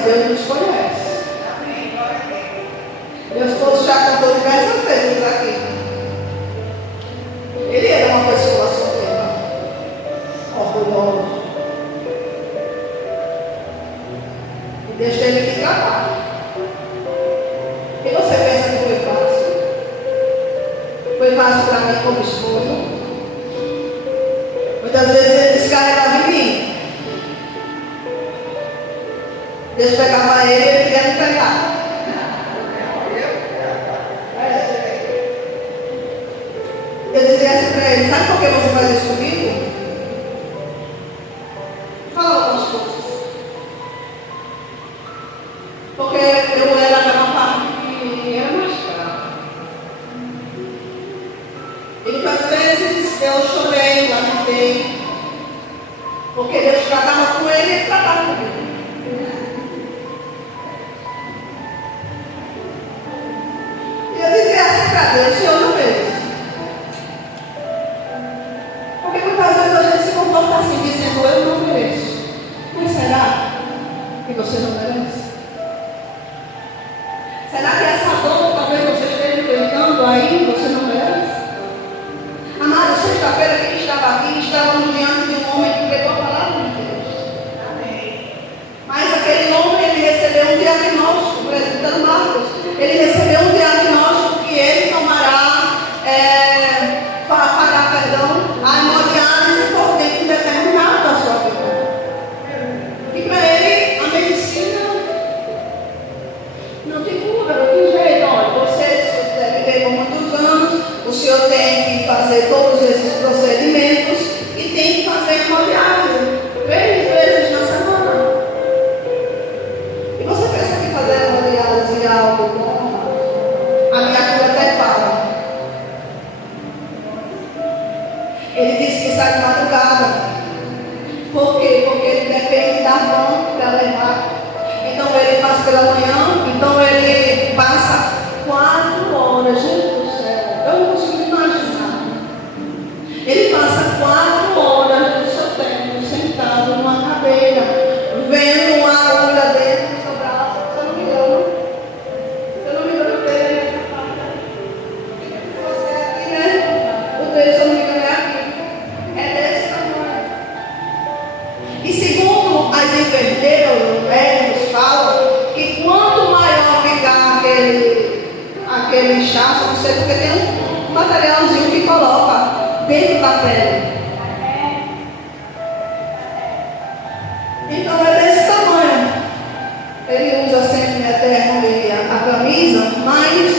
mas Deus nos conhece. Meu esposo já contou diversas vezes aqui. Ele era uma pessoa solteira, orgulhoso. E Deus teve que tratar. E você pensa que foi fácil? Foi fácil para mim como esposa? Muitas vezes ele descarregava em mim. Deus pegava ele e ele queria me pegar. Eu dizia assim para ele: sabe por que você faz isso comigo? Fala algumas coisas. Porque eu era aquela parte que era mais cara. E muitas vezes eu chorei, lamentei. Porque Deus tratava com ele e ele tratava comigo. E eu dizia assim para Deus: Senhor, não vejo. Porque muitas vezes a gente se comporta assim, dizendo: eu não mereço. Mas será que você não merece? Será que essa dor talvez você esteja enfrentando aí, você não merece? Amado, sexta-feira quem estava aqui, estávamos diante de um homem que pregou a palavra de Deus. Amém. Mas aquele homem, ele recebeu um diagnóstico, o presbítero Marcos, ele recebeu um diagnóstico que ele fará a hemodiálise por tempo determinado da sua vida. E para ele, a medicina não tem cura, não tem jeito. Olha, você deve viver por muitos anos, o senhor tem que fazer todos esses procedimentos e tem que fazer hemodiálise 3 vezes na semana. E você pensa que fazer hemodiálise é algo bom? A minha filha até fala. Ele disse que sai de madrugada. Por quê? Porque ele depende da mão para levar. Então ele faz pela manhã, então ele passa 4 horas, gente do céu, eu não consigo imaginar. Ele passa 4 horas do seu tempo sentado numa cadeira, vendo uma agulha dentro do seu braço. Se eu não me engano, eu tenho essa parte aqui. Se você é aqui, né? O dele, se eu não me engano, é aqui. É desse tamanho. E segundo as enfermeiras, os médicos falam que quanto maior ficar aquele inchaço, não sei porque tem um materialzinho que coloca dentro da pele. Então é desse tamanho. Ele usa sempre a camisa, mas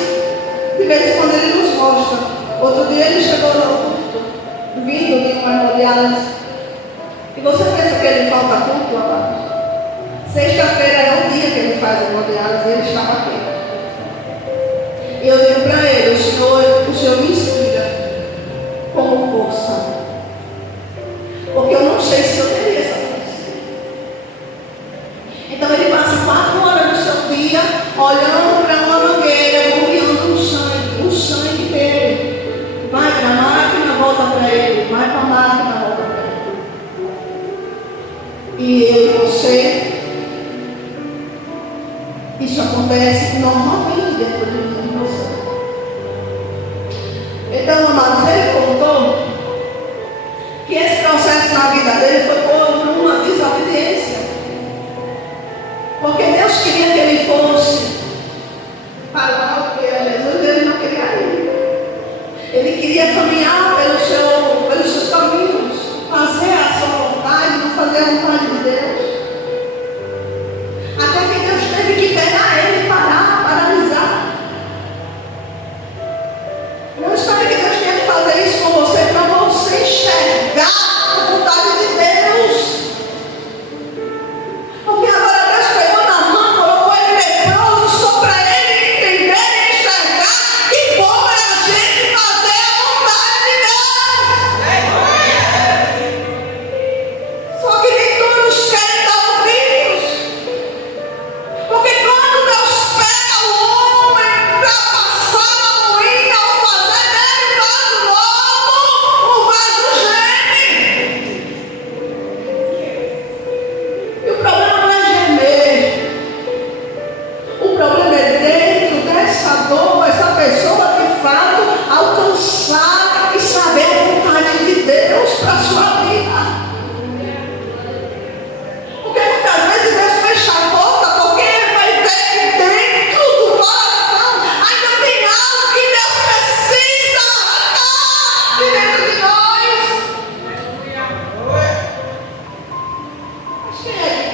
de vez em quando ele nos mostra. Outro dia ele chegou no culto, vindo de uma hemodiálise. E você pensa que ele falta culto, amados? Sexta-feira é o dia que ele faz a hemodiálise e ele estava aqui. E eu digo para ele: o Senhor me inspira com força. Porque eu não sei se eu teria essa força. Então ele passa 4 horas do seu dia olhando para uma mangueira, bombeando o sangue dele. Vai para a máquina, volta para ele. Vai para a máquina, volta para ele. E eu e você, isso acontece normalmente dentro de mim e você. Então, amados, ele contou que esse processo na vida dele foi por uma desobediência. Porque Deus queria que ele fosse para o alto que era Jesus, ele não queria ir. Ele queria caminhar pelos seus caminhos, fazer a sua vontade, não fazer a vontade de Deus. Até que Deus teve que pegar ele e paralisar.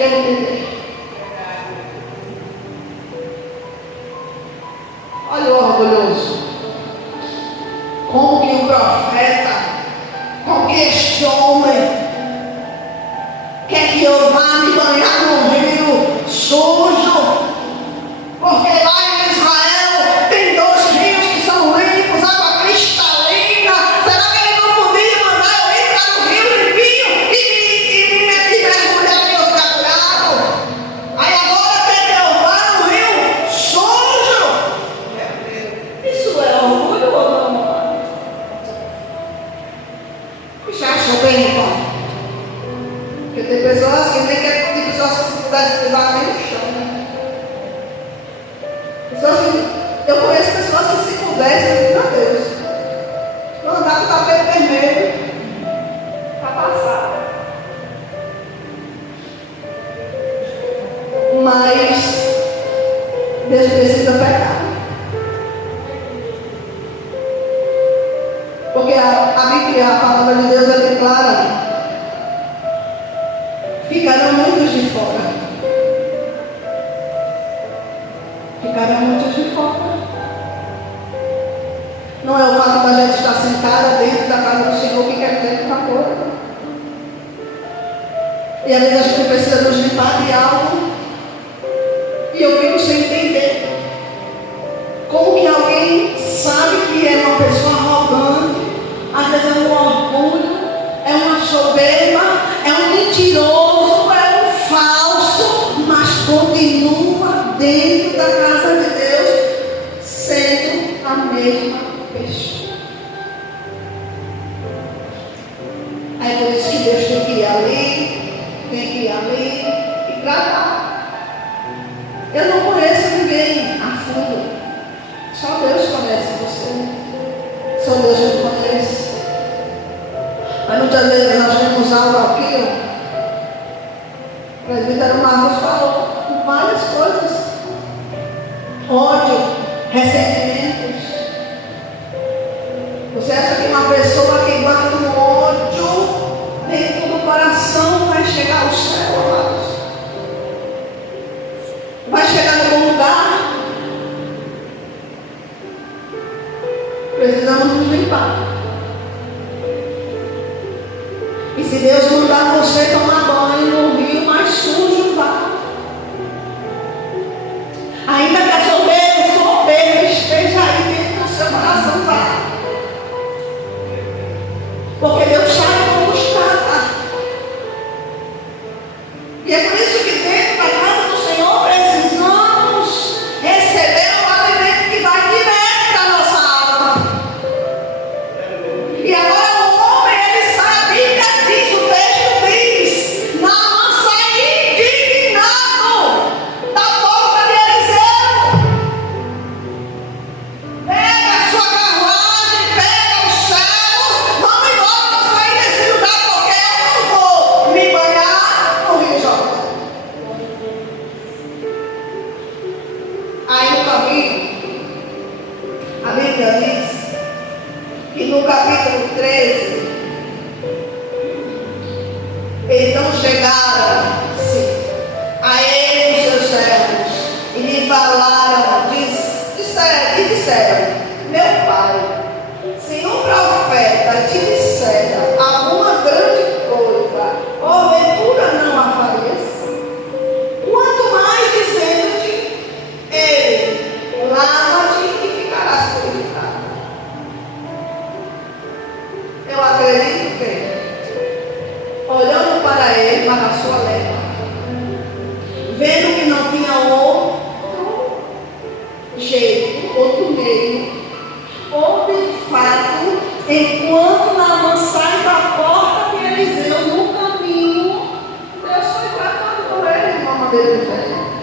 querer entender. Olha o orgulhoso. Como que o profeta, como que este homem quer que eu vá me banhar no rio sujo? Porque lá em Israel tem 2 rios que são limpos, água cristalina. Será que ele não podia mandar eu ir para o rio limpinho e mergulhar e eu ficar curado? Aí agora quer que eu vá no rio sujo? Isso é orgulho ou não? Já achou bem, irmão? Porque tem pessoas que nem querem, tem pessoas que se pudesse pisar nem no chão, né? Eu conheço pessoas que se pudessem, meu Deus, vou andar com o tapete vermelho para passar. Mas Deus precisa pegar. Porque a Bíblia, a palavra de Deus é bem clara. Ficarão muitos de fora. Ficarão muitos de fora. Não é o fato da gente estar sentada dentro da casa do Senhor que quer dizer que está fora. E às vezes a gente precisa nos limpar de algo. E eu fico sem entender. Como que alguém sabe que é uma pessoa arrogante, às vezes é um orgulho, é uma soberba, é um mentiroso, é um falso, mas continua dentro da casa de Deus, sendo a mesma pessoa. Aí por isso que Deus tem que ir ali, e tratar. Eu não conheço ninguém a fundo. Só Deus conhece você. Só Deus me conhece. Mas muitas vezes nós vemos algo aqui. O presbítero Marcos falou várias coisas. Ódio, ressentimentos. Você acha que uma pessoa que guarda um ódio dentro do coração vai chegar ao céu, amados? Vai chegar no bom lugar? Precisamos nos limpar. E se Deus mandar você tomar banho no rio mais sujo, vá. Ainda que a soberba esteja aí dentro do seu coração, vá. Porque Deus sabe como buscar. E é por isso que dentro da casa do Senhor precisamos receber o alimento que vai direto para a nossa alma. E agora o homem, ele sai, a Bíblia diz, o texto diz, Naamã sai indignado da porta de Eliseu. Pega a sua carruagem, pega os servos, vamos embora para sair desse lugar, porque eu não vou me banhar no Rio Jordão. Aí no caminho, a Bíblia diz que no capítulo 13, então chegaram-se a ele e os seus servos e lhe falaram, disseram, meu pai, se um profeta te disser alguma grande coisa, porventura não apareça, quanto mais dizendo-te, ele, lava-te e ficarás purificado. Eu acredito que, olhando para ele, para a sua leva, vendo que não tinha outro jeito, outro meio, ou de fato, enquanto Naamã sai da porta de Eliseu no caminho, Deus foi tratando por ele de uma maneira diferente.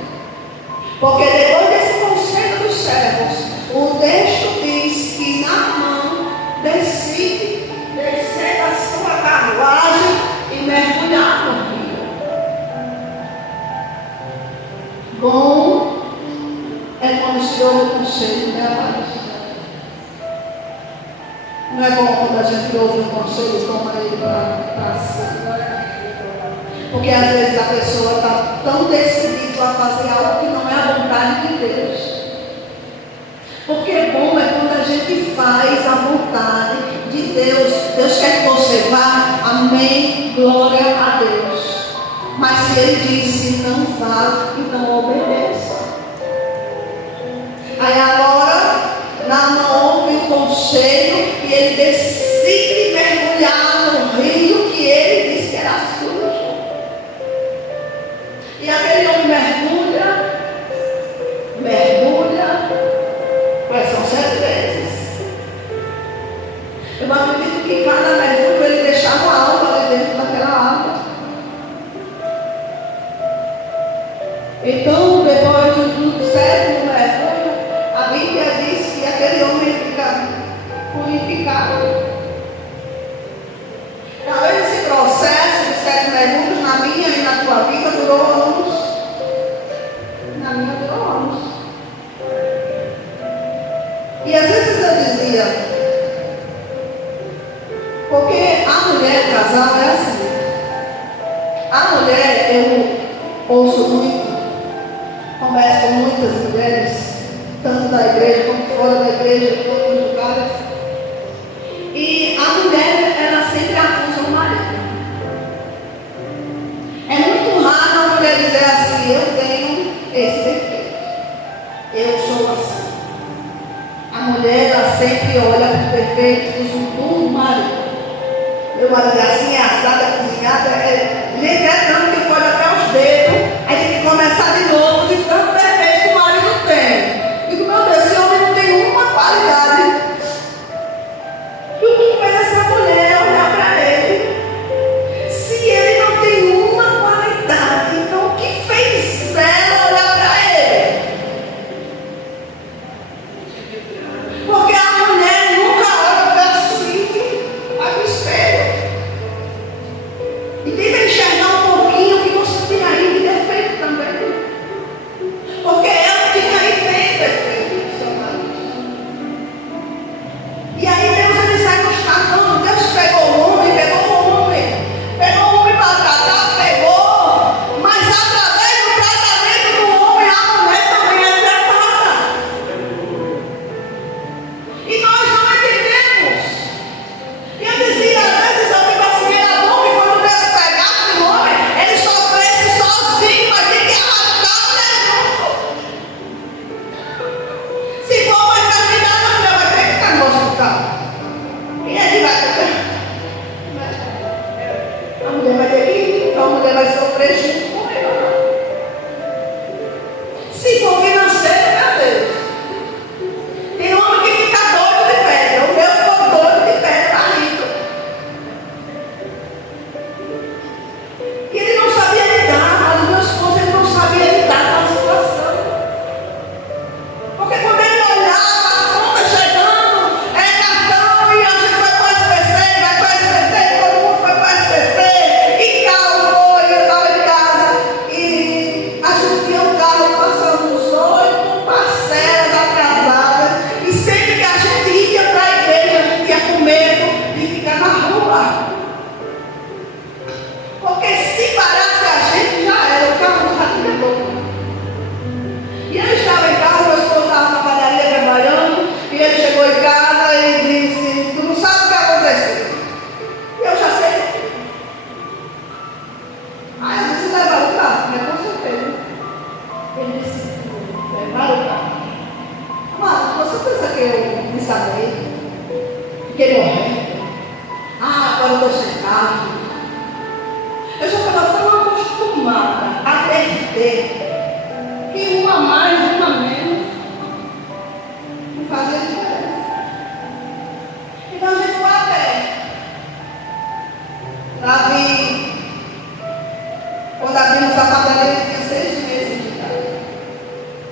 Porque depois desse conselho dos servos, o texto diz que Naamã decide descer da sua carruagem e mergulhar no rio. Bom é quando se ouve o conselho, né, amados? Não é bom quando a gente ouve o conselho e toma ele para si. Porque às vezes a pessoa está tão decidida a fazer algo que não é a vontade de Deus. Porque bom é quando a gente faz a vontade de Deus. Deus quer que você vá, amém, glória a Deus. Mas se Ele disse não vá, então obedeça. Aí agora, Naamã ouve o conselho e ele decide mergulhar no rio que ele disse que era sujo. E aquele homem mergulha, mas são 7 vezes. Eu acredito que cada mergulho ele deixava uma alma ali dentro daquela água. Então, depois do 7º mergulho, a Bíblia diz que aquele homem fica purificado. Talvez esse processo de 7 mergulhos na minha e na tua vida durou anos. Na minha durou anos. E às vezes eu dizia, porque a mulher casal é assim. A mulher, eu ouço muito, converso com muitas mulheres, tanto da igreja como fora da igreja, em todos os lugares. E a mulher, ela sempre acusa o marido. É muito raro a mulher dizer assim, eu tenho esse defeito, eu sou assim. A mulher, ela sempre olha para o defeito do marido. Meu marido é assim, é assado, é cozinhado, gente, é tanto que pode até os dedos, aí tem que começar de novo, de tanto defeito que o marido tem. Digo, meu Deus, esse homem não tem uma qualidade. E o que fez essa mulher olhar para ele? Se ele não tem uma qualidade, então o que fez ela olhar para ele? Porque a mulher nunca olha para si, para o espelho. E tenta enxergar um pouquinho o que você tem aí de defeito também. Porque ela tem aí tem defeito, seu marido. E aí Deus ele sai constatando. Deus pegou o homem para tratar, pegou. Mas através do tratamento do homem, a mulher também é tratada. E nós não entendemos. E eu dizia, às vezes eu digo assim, era bom que quando Deus pegasse o homem, ele sofresse sozinho, mas tem que arrastar a mulher junto. Se for uma enfermidade, a mulher vai ter que ficar no hospital. E ele vai ter. A mulher vai ter que ir, então a mulher vai sofrer junto com ele. Se for financeiro, meu Deus. Tem homem que fica doido de pedra. O meu ficou doido de pedra, tá rico. E ele não sabia lidar, mas o meu esposo ele não sabia lidar com a situação. Porque quando ele olhava as contas chegando, cartão, e a gente foi para o SPC, todo mundo foi para o SPC, e carro foi, eu estava em casa, e a gente tinha um carro passando uns 8 parcelas atrasadas, e sempre que a gente ia para a igreja, a gente ia com medo de ficar na rua. Porque se parasse a gente, já era, o carro já tinha boca. E ele estava em casa, meu esposo estava na padaria trabalhando, e ele chegou em casa e disse, tu não sabe o que aconteceu? E eu já sei. Aí eu disse, levar o carro, né? Com certeza. Ele disse, levar o carro. Mas você pensa que eu me sabei? Fiquei morrendo. Agora eu estou sem carro. Eu já estava tão acostumada a perder que uma mais, uma menos não fazia diferença. Então a gente foi a pé. Davi, quando abrimos a padaria, ele tinha 6 meses de idade.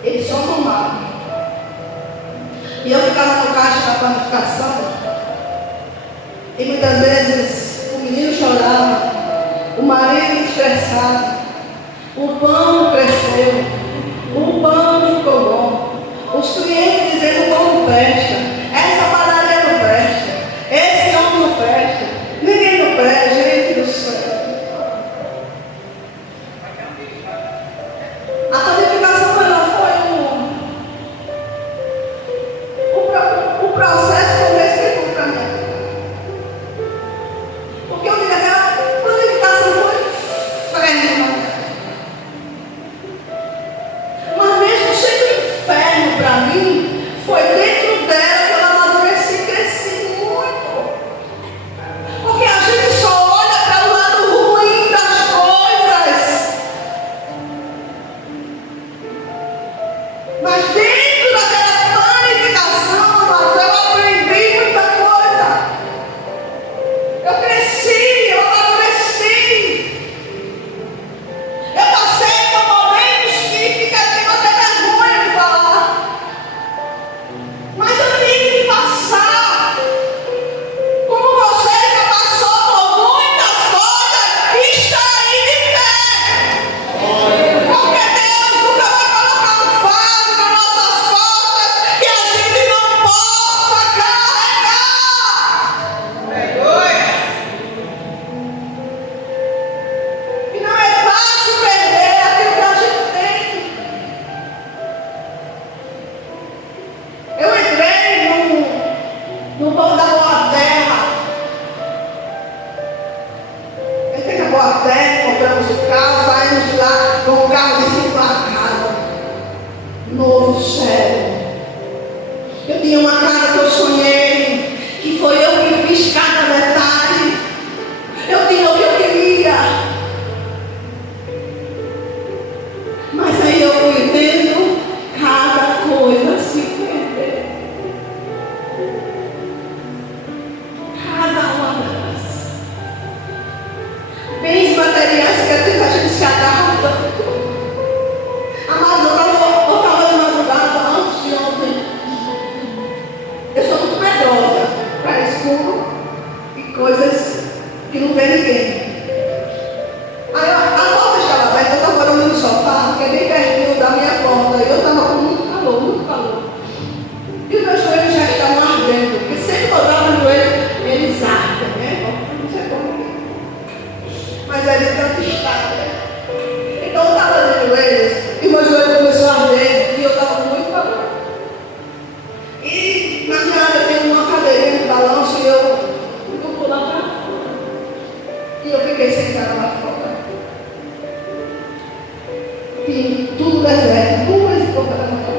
Ele só tomava. E eu ficava no caixa da panificação. E muitas vezes o menino chorava. O marido estressado, o pão cresceu, o pão ficou bom, os clientes dizendo o pão não presta, essa padaria não presta, esse homem não presta, ninguém não presta, gente do céu. estrada. Então eu estava de joelhos e meu joelho começou a arder e eu estava muito calor. E na minha área tem uma cadeirinha de balanço e eu fui lá para fora. E eu fiquei sentada lá fora. E tudo deserto, 2h pouco da manhã.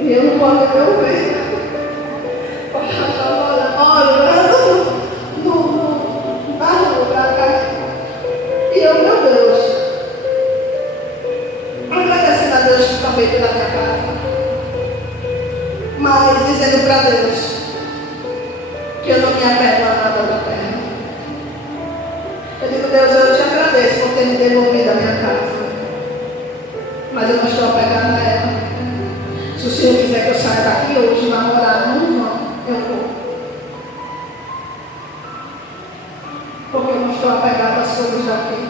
E eu não posso ver o vento. Olha, no lugar cá. E eu, meu Deus, agradecendo a Deus por feito da minha casa, mas dizendo para Deus que eu não me apego a nada da terra. Eu digo, Deus, eu te agradeço por ter me devolvido a minha casa, mas eu não estou apegada a ela. Se o Senhor quiser que eu saia daqui hoje, namorar, não vão, eu vou. Porque eu não estou apegada às coisas daqui.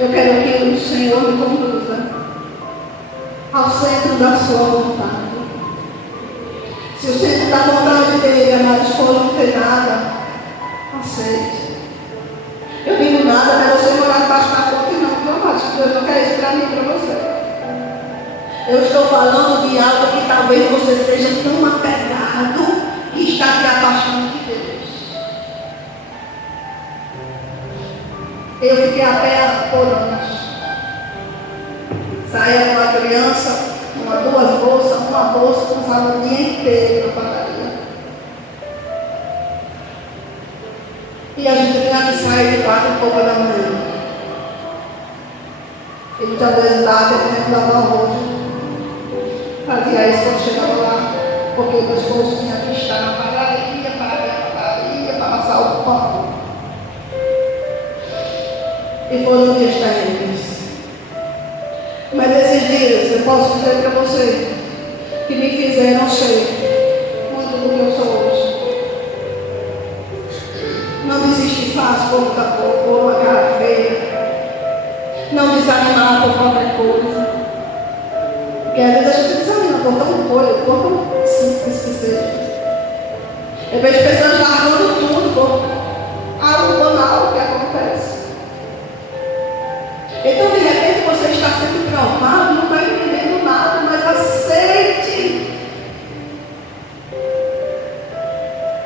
Eu quero que o Senhor me conduza ao centro da sua vontade. Se o centro da vontade dele, amados, for não ter nada, aceite. Eu digo nada, mas você morar debaixo da ponte e não, amados, Deus não quer isso para mim e para você. Eu estou falando de algo que talvez você seja tão apegado que está te afastando de Deus. Eu fiquei a pé por anos. Saía com uma criança, duas bolsas, uma bolsa, passava o dia inteiro na padaria. E a gente tinha que sair de 4h pouco da manhã. E muitas vezes dava, dependendo da arroz. Fazia isso quando chegava lá, porque o meu esposo tinha que estar na padaria, para passar o pão. E foram dias terríveis. Mas esses dias, eu posso dizer para você, que me fizeram ser muito do que eu sou hoje. Não desistir fácil por uma cara feia. Não desanimar por qualquer coisa. Porque às vezes a gente desanima por tão simples que seja. Eu vejo pessoas largando tudo por algo banal que acontece. Então, de repente, você está sendo provado, não está entendendo nada, mas aceite.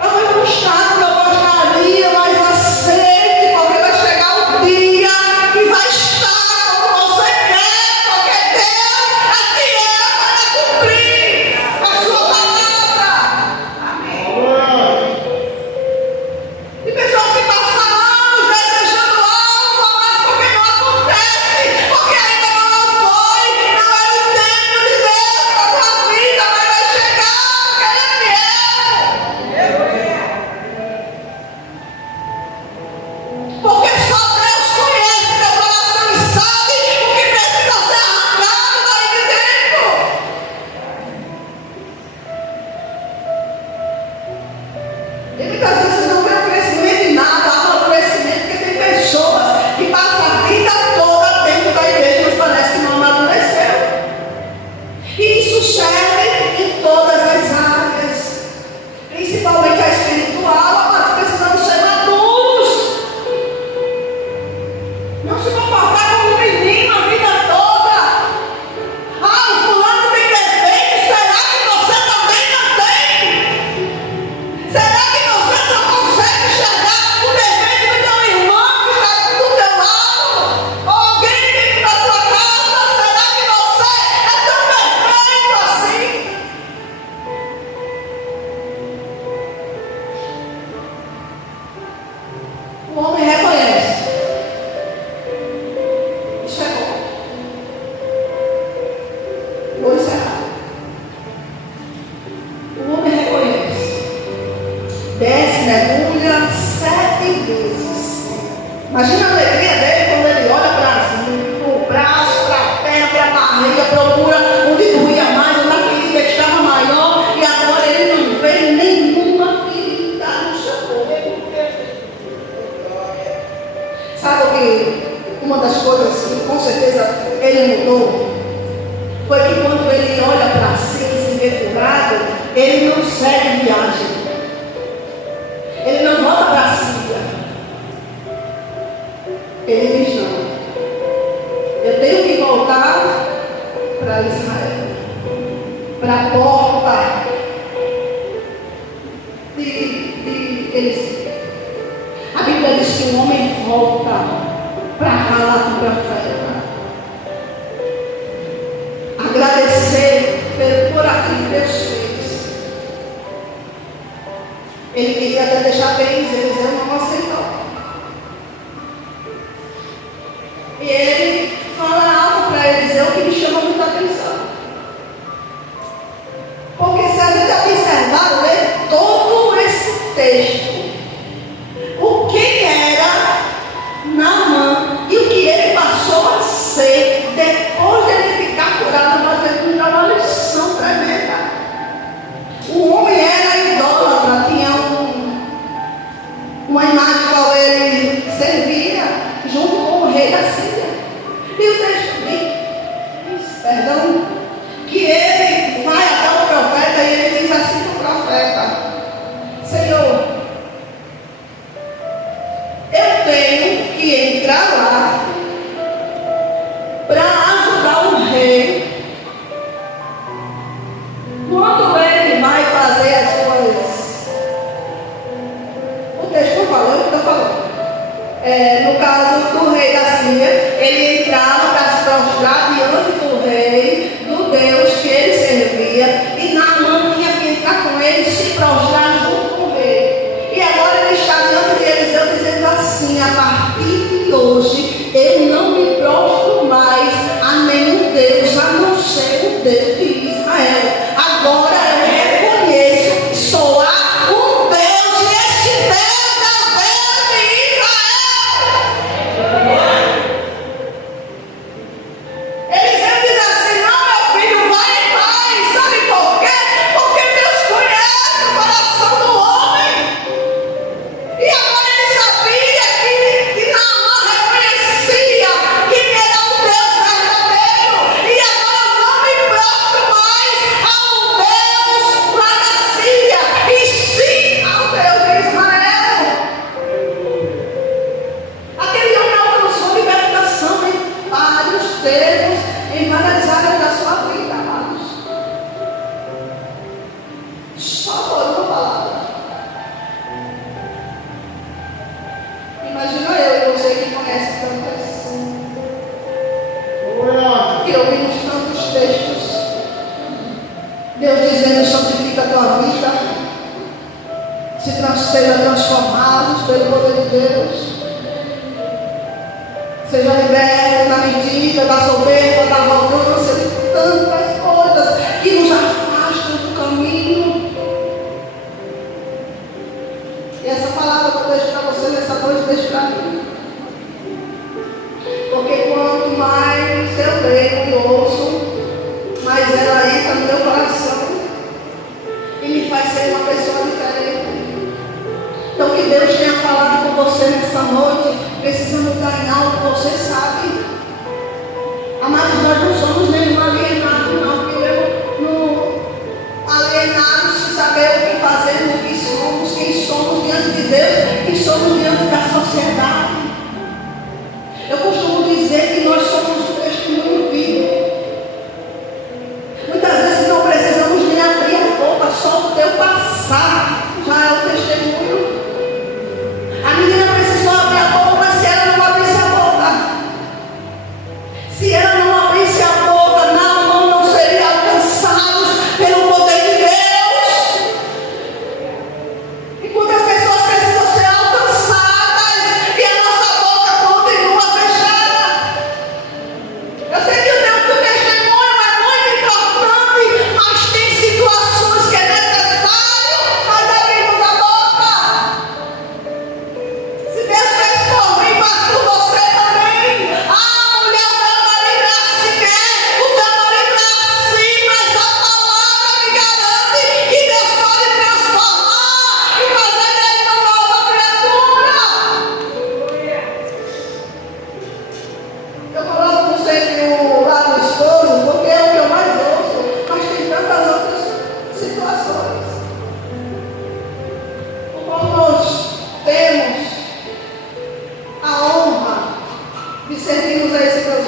Eu não estava na gostaria, mas aceite, porque vai chegar um dia que vai estar como você quer, porque Deus é fiel para cumprir a sua palavra. Amém. E pessoas que passaram anos desejando algo, mas porque não acontece, porque ainda não foi, não é o tempo de Deus para a tua vida, mas vai chegar, porque Ele é fiel. Porque só Deus conhece teu coração e sabe o que precisa ser arrancado daí de dentro. E muitas vezes não tem crescimento em nada, amadurecimento, porque tem pessoas que passam a vida toda dentro da igreja, mas parece que não amadureceu. E isso serve em todas as áreas, principalmente a espiritual, mas precisamos ser maduros. Não se comportar como um menino a vida toda. Ah, o fulano tem defeito, será que você também não tem? Será que você só consegue enxergar o defeito do teu irmão que está do teu lado? Ou alguém dentro da tua casa? Será que você é tão perfeito assim? O homem reconhece. Isso é bom. Vou encerrar. O homem reconhece. Desce, mergulha 7 vezes. Imagina a alegria dele quando ele olha para cima, para o braço, para a perna, para a barriga, procura onde doía mais, onde a ferida estava maior, e agora ele não vê nenhuma ferida no seu corpo. Sabe o que? Uma das coisas que com certeza ele mudou foi que quando ele olha para si e se vê curado, ele não segue viagem. Ele não volta para si. Ele diz: não, eu tenho que voltar para Israel, para a porta de eles. A Bíblia diz que o homem volta para falar com o profeta, agradecer por aquilo que Deus fez. Ele queria até deixar bem, Eliseu não aceitou. E ele fala algo para Eliseu que me chama muita atenção. Porque se a gente observar, ler todo esse texto, o que era Naamã e o que ele passou a ser depois de ele ficar curado, mas ele dá uma lição tremenda. O homem era idólatra, tinha uma imagem qual ele servia junto com o rei da Síria. E o texto diz, perdão, que ele vai até o profeta e ele diz assim para o profeta: Senhor, eu tenho que entrar lá para ajudar o rei quando ele vai fazer as suas. O texto não falou, eu estou falando. No caso do rei da Síria, ele entrava para se prostrar diante do rei, do Deus que ele servia, e Naamã tinha que entrar com ele e se prostrar junto com o rei. E agora ele está diante de Eliseu dizendo assim: a partir de hoje eu não me prostro mais a nenhum Deus a não ser o Deus de Israel. Agora eu reconheço que só há um Deus, e este Deus é o Deus de Israel. Eliseu diz assim: não, meu filho, vai em paz. Sabe por quê? Porque Deus conhece o coração do homem. E agora ele sabia que Naamã reconhecia que era o Deus verdadeiro. E agora eu não me prostro mais ao Deus lá da Síria, e sim ao Deus de Israel. Aquele homem alcançou libertação em vários termos, em várias áreas da sua vida, amados. Só por uma palavra. Imagina eu e você que conhece tantas, que ouvimos tantos textos, Deus dizendo: santifica a tua vida, seja transformado pelo poder de Deus, seja liberto da mentira, da soberba, da arrogância, de tantas coisas que nos afastam do caminho. E essa palavra que eu deixo para você nessa noite, deixo para mim. Porque quanto mais eu leio e ouço, mais ela entra no meu coração e me faz ser uma pessoa diferente. Então, que Deus tenha falado com você nessa noite, precisa mudar em algo, você sabe. Amados, nós não somos nenhum alienado, não. Alienados sem saber o que fazemos, o que somos, quem somos diante de Deus, quem somos diante da sociedade. Eu costumo dizer que nós somos um testemunho vivo. Muitas vezes não precisamos nem abrir a boca, só o teu passar já é o testemunho. A menina precisou abrir a boca, mas se ela não abrisse a boca, se ela não abrisse a boca, não seria alcançado pelo poder de Deus. E quantas pessoas precisam ser alcançadas e a nossa boca continua fechada? Eu sei que o teu testemunho é muito importante, mas tem situações que é necessário nós abrirmos a boca. Se Deus fez por mim, faz por você também. Ah, mulher, o teu marido é assim, o teu marido é assim, mas a palavra me garante que Deus pode transformar e fazer dele uma nova criatura. Eu coloco sempre o lado do esposo, porque é o que eu mais ouço, mas tem tantas outras situações. O qual nós temos a honra servimos a esse Deus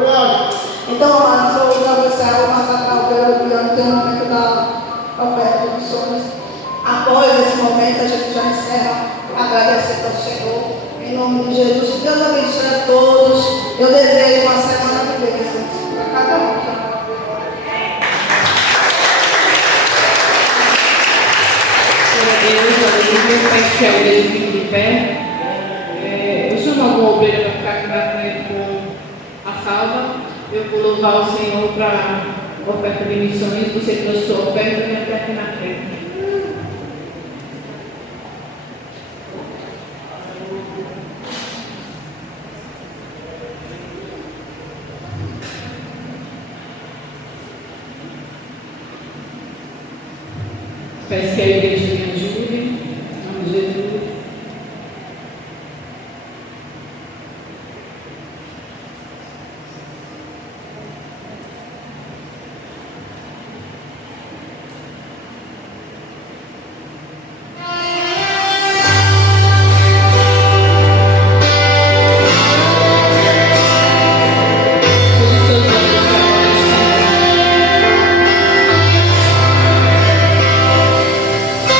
grande. Então, amados, eu vou agradecer ao Massacral pelo piano, tem um momento da oferta de missões. Após esse momento, a gente já encerra agradecendo ao Senhor. Em nome de Jesus, que Deus abençoe a todos. Eu desejo uma semana de bênçãos para cada um. Eu peço que a igreja fique de pé. Eu chamo alguma obreira para ficar aqui na frente com a salva. Eu vou louvar o Senhor para a oferta de missões. Você trouxe sua oferta, vem até aqui na frente. Peço que a igreja me ajude, em nome de Jesus. Thank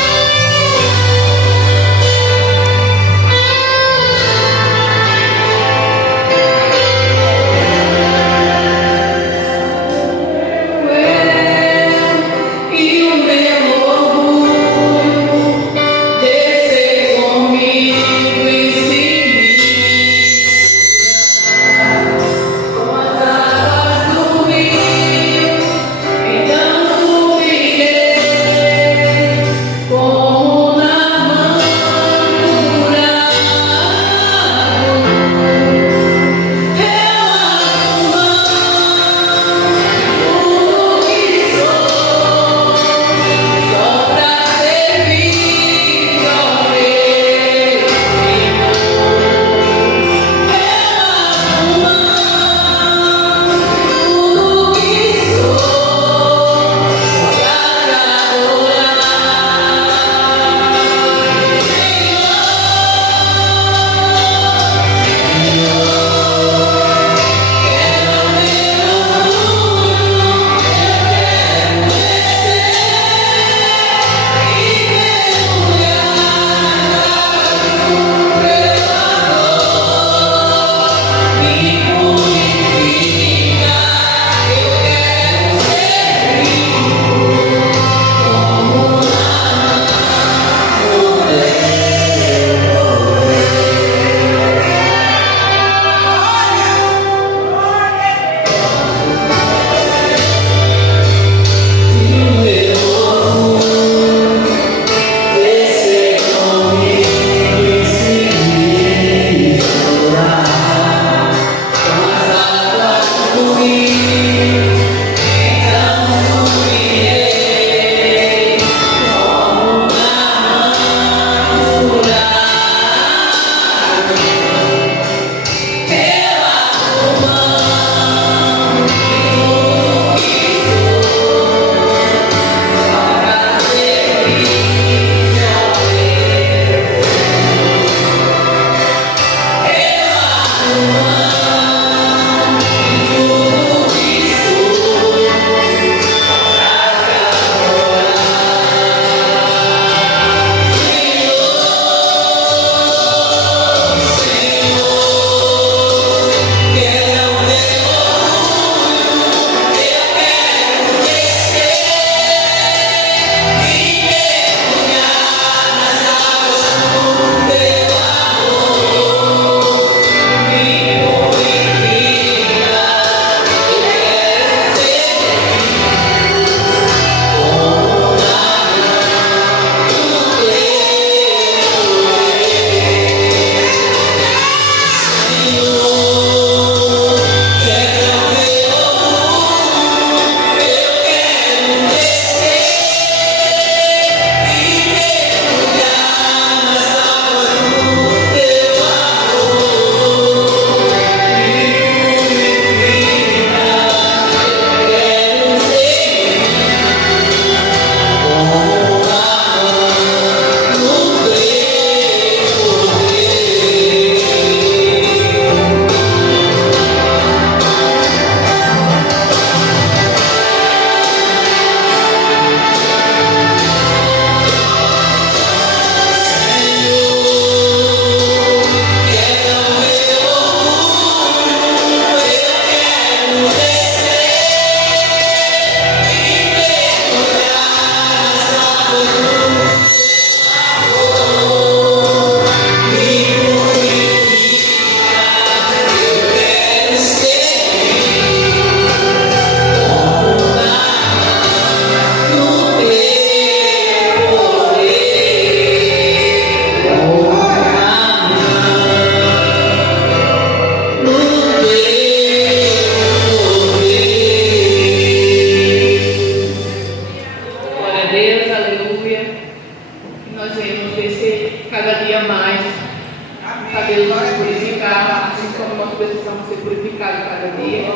nos purificar, assim como nós precisamos ser purificados cada dia.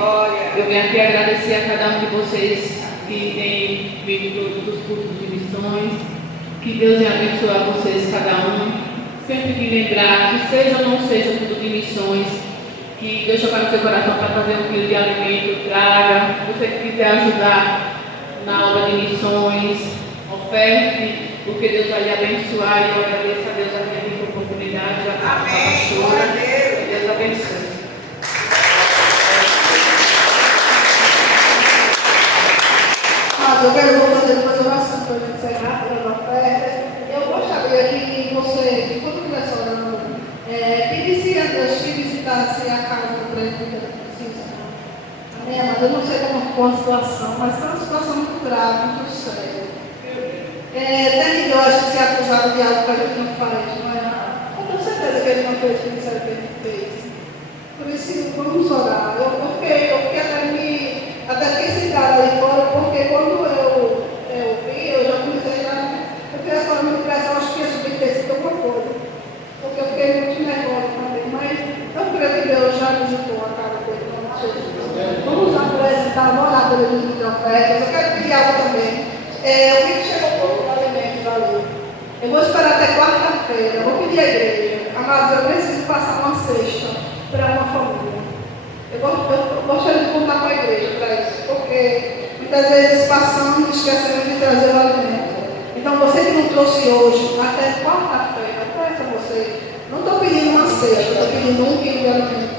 Eu venho aqui agradecer a cada um de vocês que tem vindo dos cultos de missões. Que Deus venha abençoar vocês, cada um. Sempre que lembrar, que seja ou não seja um culto de missões, que Deus tocar no seu coração para fazer um quilo de alimento, traga. Se você quiser ajudar na obra de missões, oferte, porque Deus vai lhe abençoar. E eu agradeço a Deus a minha oportunidade, a pastora. Deus abençoe. Eu quero fazer depois oração para encerrar pelas ofertas. Eu gostaria que você, quando estivesse orando, pedisse a Deus que visitasse a casa do presbítero Francisco. Amém, amado? Eu não sei como ficou a situação, mas foi uma situação muito grave, muito séria. Tem ideologia de ser acusado de algo que a gente não faz, não é? Eu tenho certeza que ele não fez o que disseram que ele fez. Por isso, vamos orar. Eu fiquei até fiquei sentada ali fora, porque quando eu vi, eu já comecei eu fiz essa impressão, acho que ia subir ter sido alguma coisa. Porque eu fiquei muito nervosa também, mas eu creio que Deus já visitou a cara dele, como Jesus. Vamos apresentar, vou orar pelo livro de ofertas. Eu quero pedir algo também. Eu vi que chegou um pouco de alimentos ali. Eu vou esperar até quarta-feira, eu vou pedir à igreja. Amados, eu preciso passar uma cesta para uma família. Eu gostaria de contar para a igreja para isso, porque muitas vezes passamos e esquecemos de trazer o alimento. Então, você que não trouxe hoje, até quarta-feira, peça a você. Não estou pedindo uma cesta, estou pedindo 1 quilo de alimento.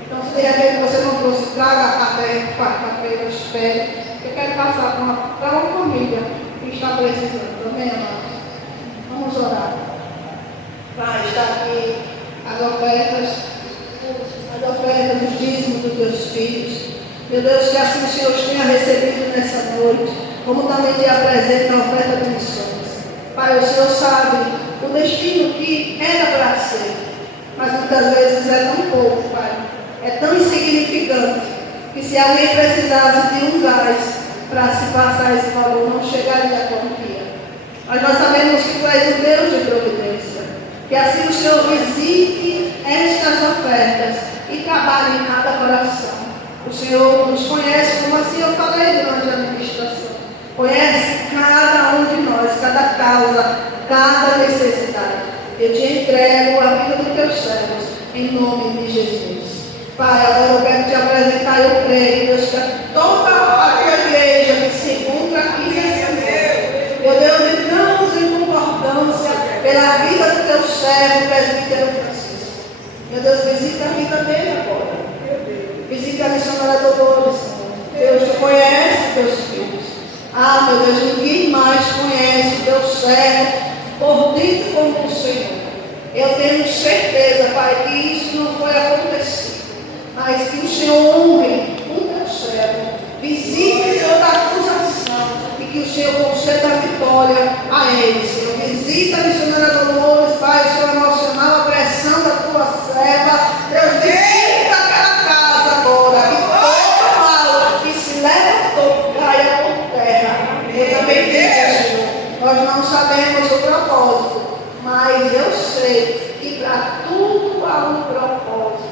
Então, se de repente você não trouxe, traga até quarta-feira, espere. Eu quero passar para uma família que está precisando. Amém, amados? Vamos orar. Pai, está aqui as ofertas, os dízimos dos teus filhos. Meu Deus, que assim o Senhor os tenha recebido nessa noite, como também te apresenta a oferta de missões. Pai, o Senhor sabe o destino que era para ser, mas muitas vezes é tão pouco, Pai. É tão insignificante que se alguém precisasse de um gás para se passar esse valor, não chegaria a quantia. Mas nós sabemos que Tu és o Deus de providência. Que assim o Senhor visite estas ofertas e trabalhe em cada coração. O Senhor nos conhece, como assim eu falei durante a administração. Conhece cada um de nós, cada causa, cada necessidade. Eu te entrego a vida dos teus servos, em nome de Jesus. Pai, agora eu quero te apresentar, eu creio, Deus, que toda a tua igreja que se encontra aqui nessa noite. Meu Deus, entramos em concordância pela vida do teu servo, presbítero Francisco. Meu Deus, visita a vida dele agora. Visita a missionária Dolores. Deus, tu conhece teus filhos. Ah, meu Deus, ninguém mais conhece o teu servo por dentro como o Senhor. Eu tenho certeza, Pai, que isso não foi acontecido, mas que o Senhor honre o teu servo, visite toda a acusação e que o Senhor conceda a vitória a ele, Senhor. Visita a missionária Dolores, Pai, o Senhor emocional, a pressão da tua serva. Deus, visita aquela casa agora, e todo mal que se levantou caia por terra. Eu também digo, Senhor, nós não sabemos o propósito, mas eu sei que para tudo há um propósito.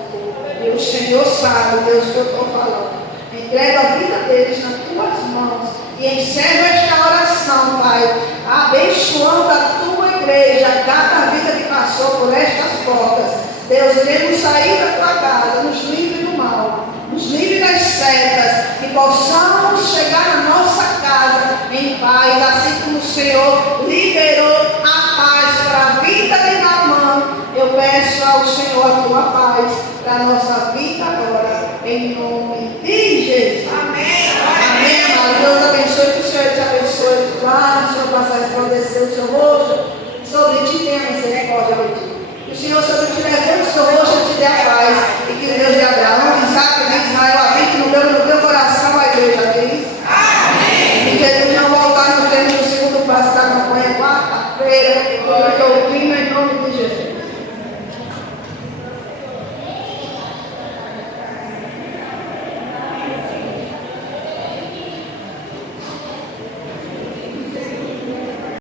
E o Senhor sabe, Deus, que eu estou falando. Entrega a vida deles nas tuas mãos e encerra esta oração, Pai, abençoando a tua igreja, cada vida que passou por estas portas. Deus, queremos sair da tua casa, nos livre do mal, nos livre das setas, que possamos chegar na nossa casa em paz, assim como o Senhor liberou a paz para a vida de Naamã. Eu peço ao Senhor a tua paz para a nossa vida agora, em nome de Jesus. Amém. Amém, amado. Deus abençoe, que o Senhor te abençoe. Claro, o Senhor possa resplandecer o seu rosto sobre ti, tenha misericórdia de ti. Que o Senhor sobre ti levante o seu rosto e te dê a paz. E que o Deus de Abraão, de Isaac e de Israel habite no teu coração a igreja deles. Amém. E que Jesus não voltar no tempo do segundo passo da campanha, quarta-feira, com a doutrina em nome de Jesus.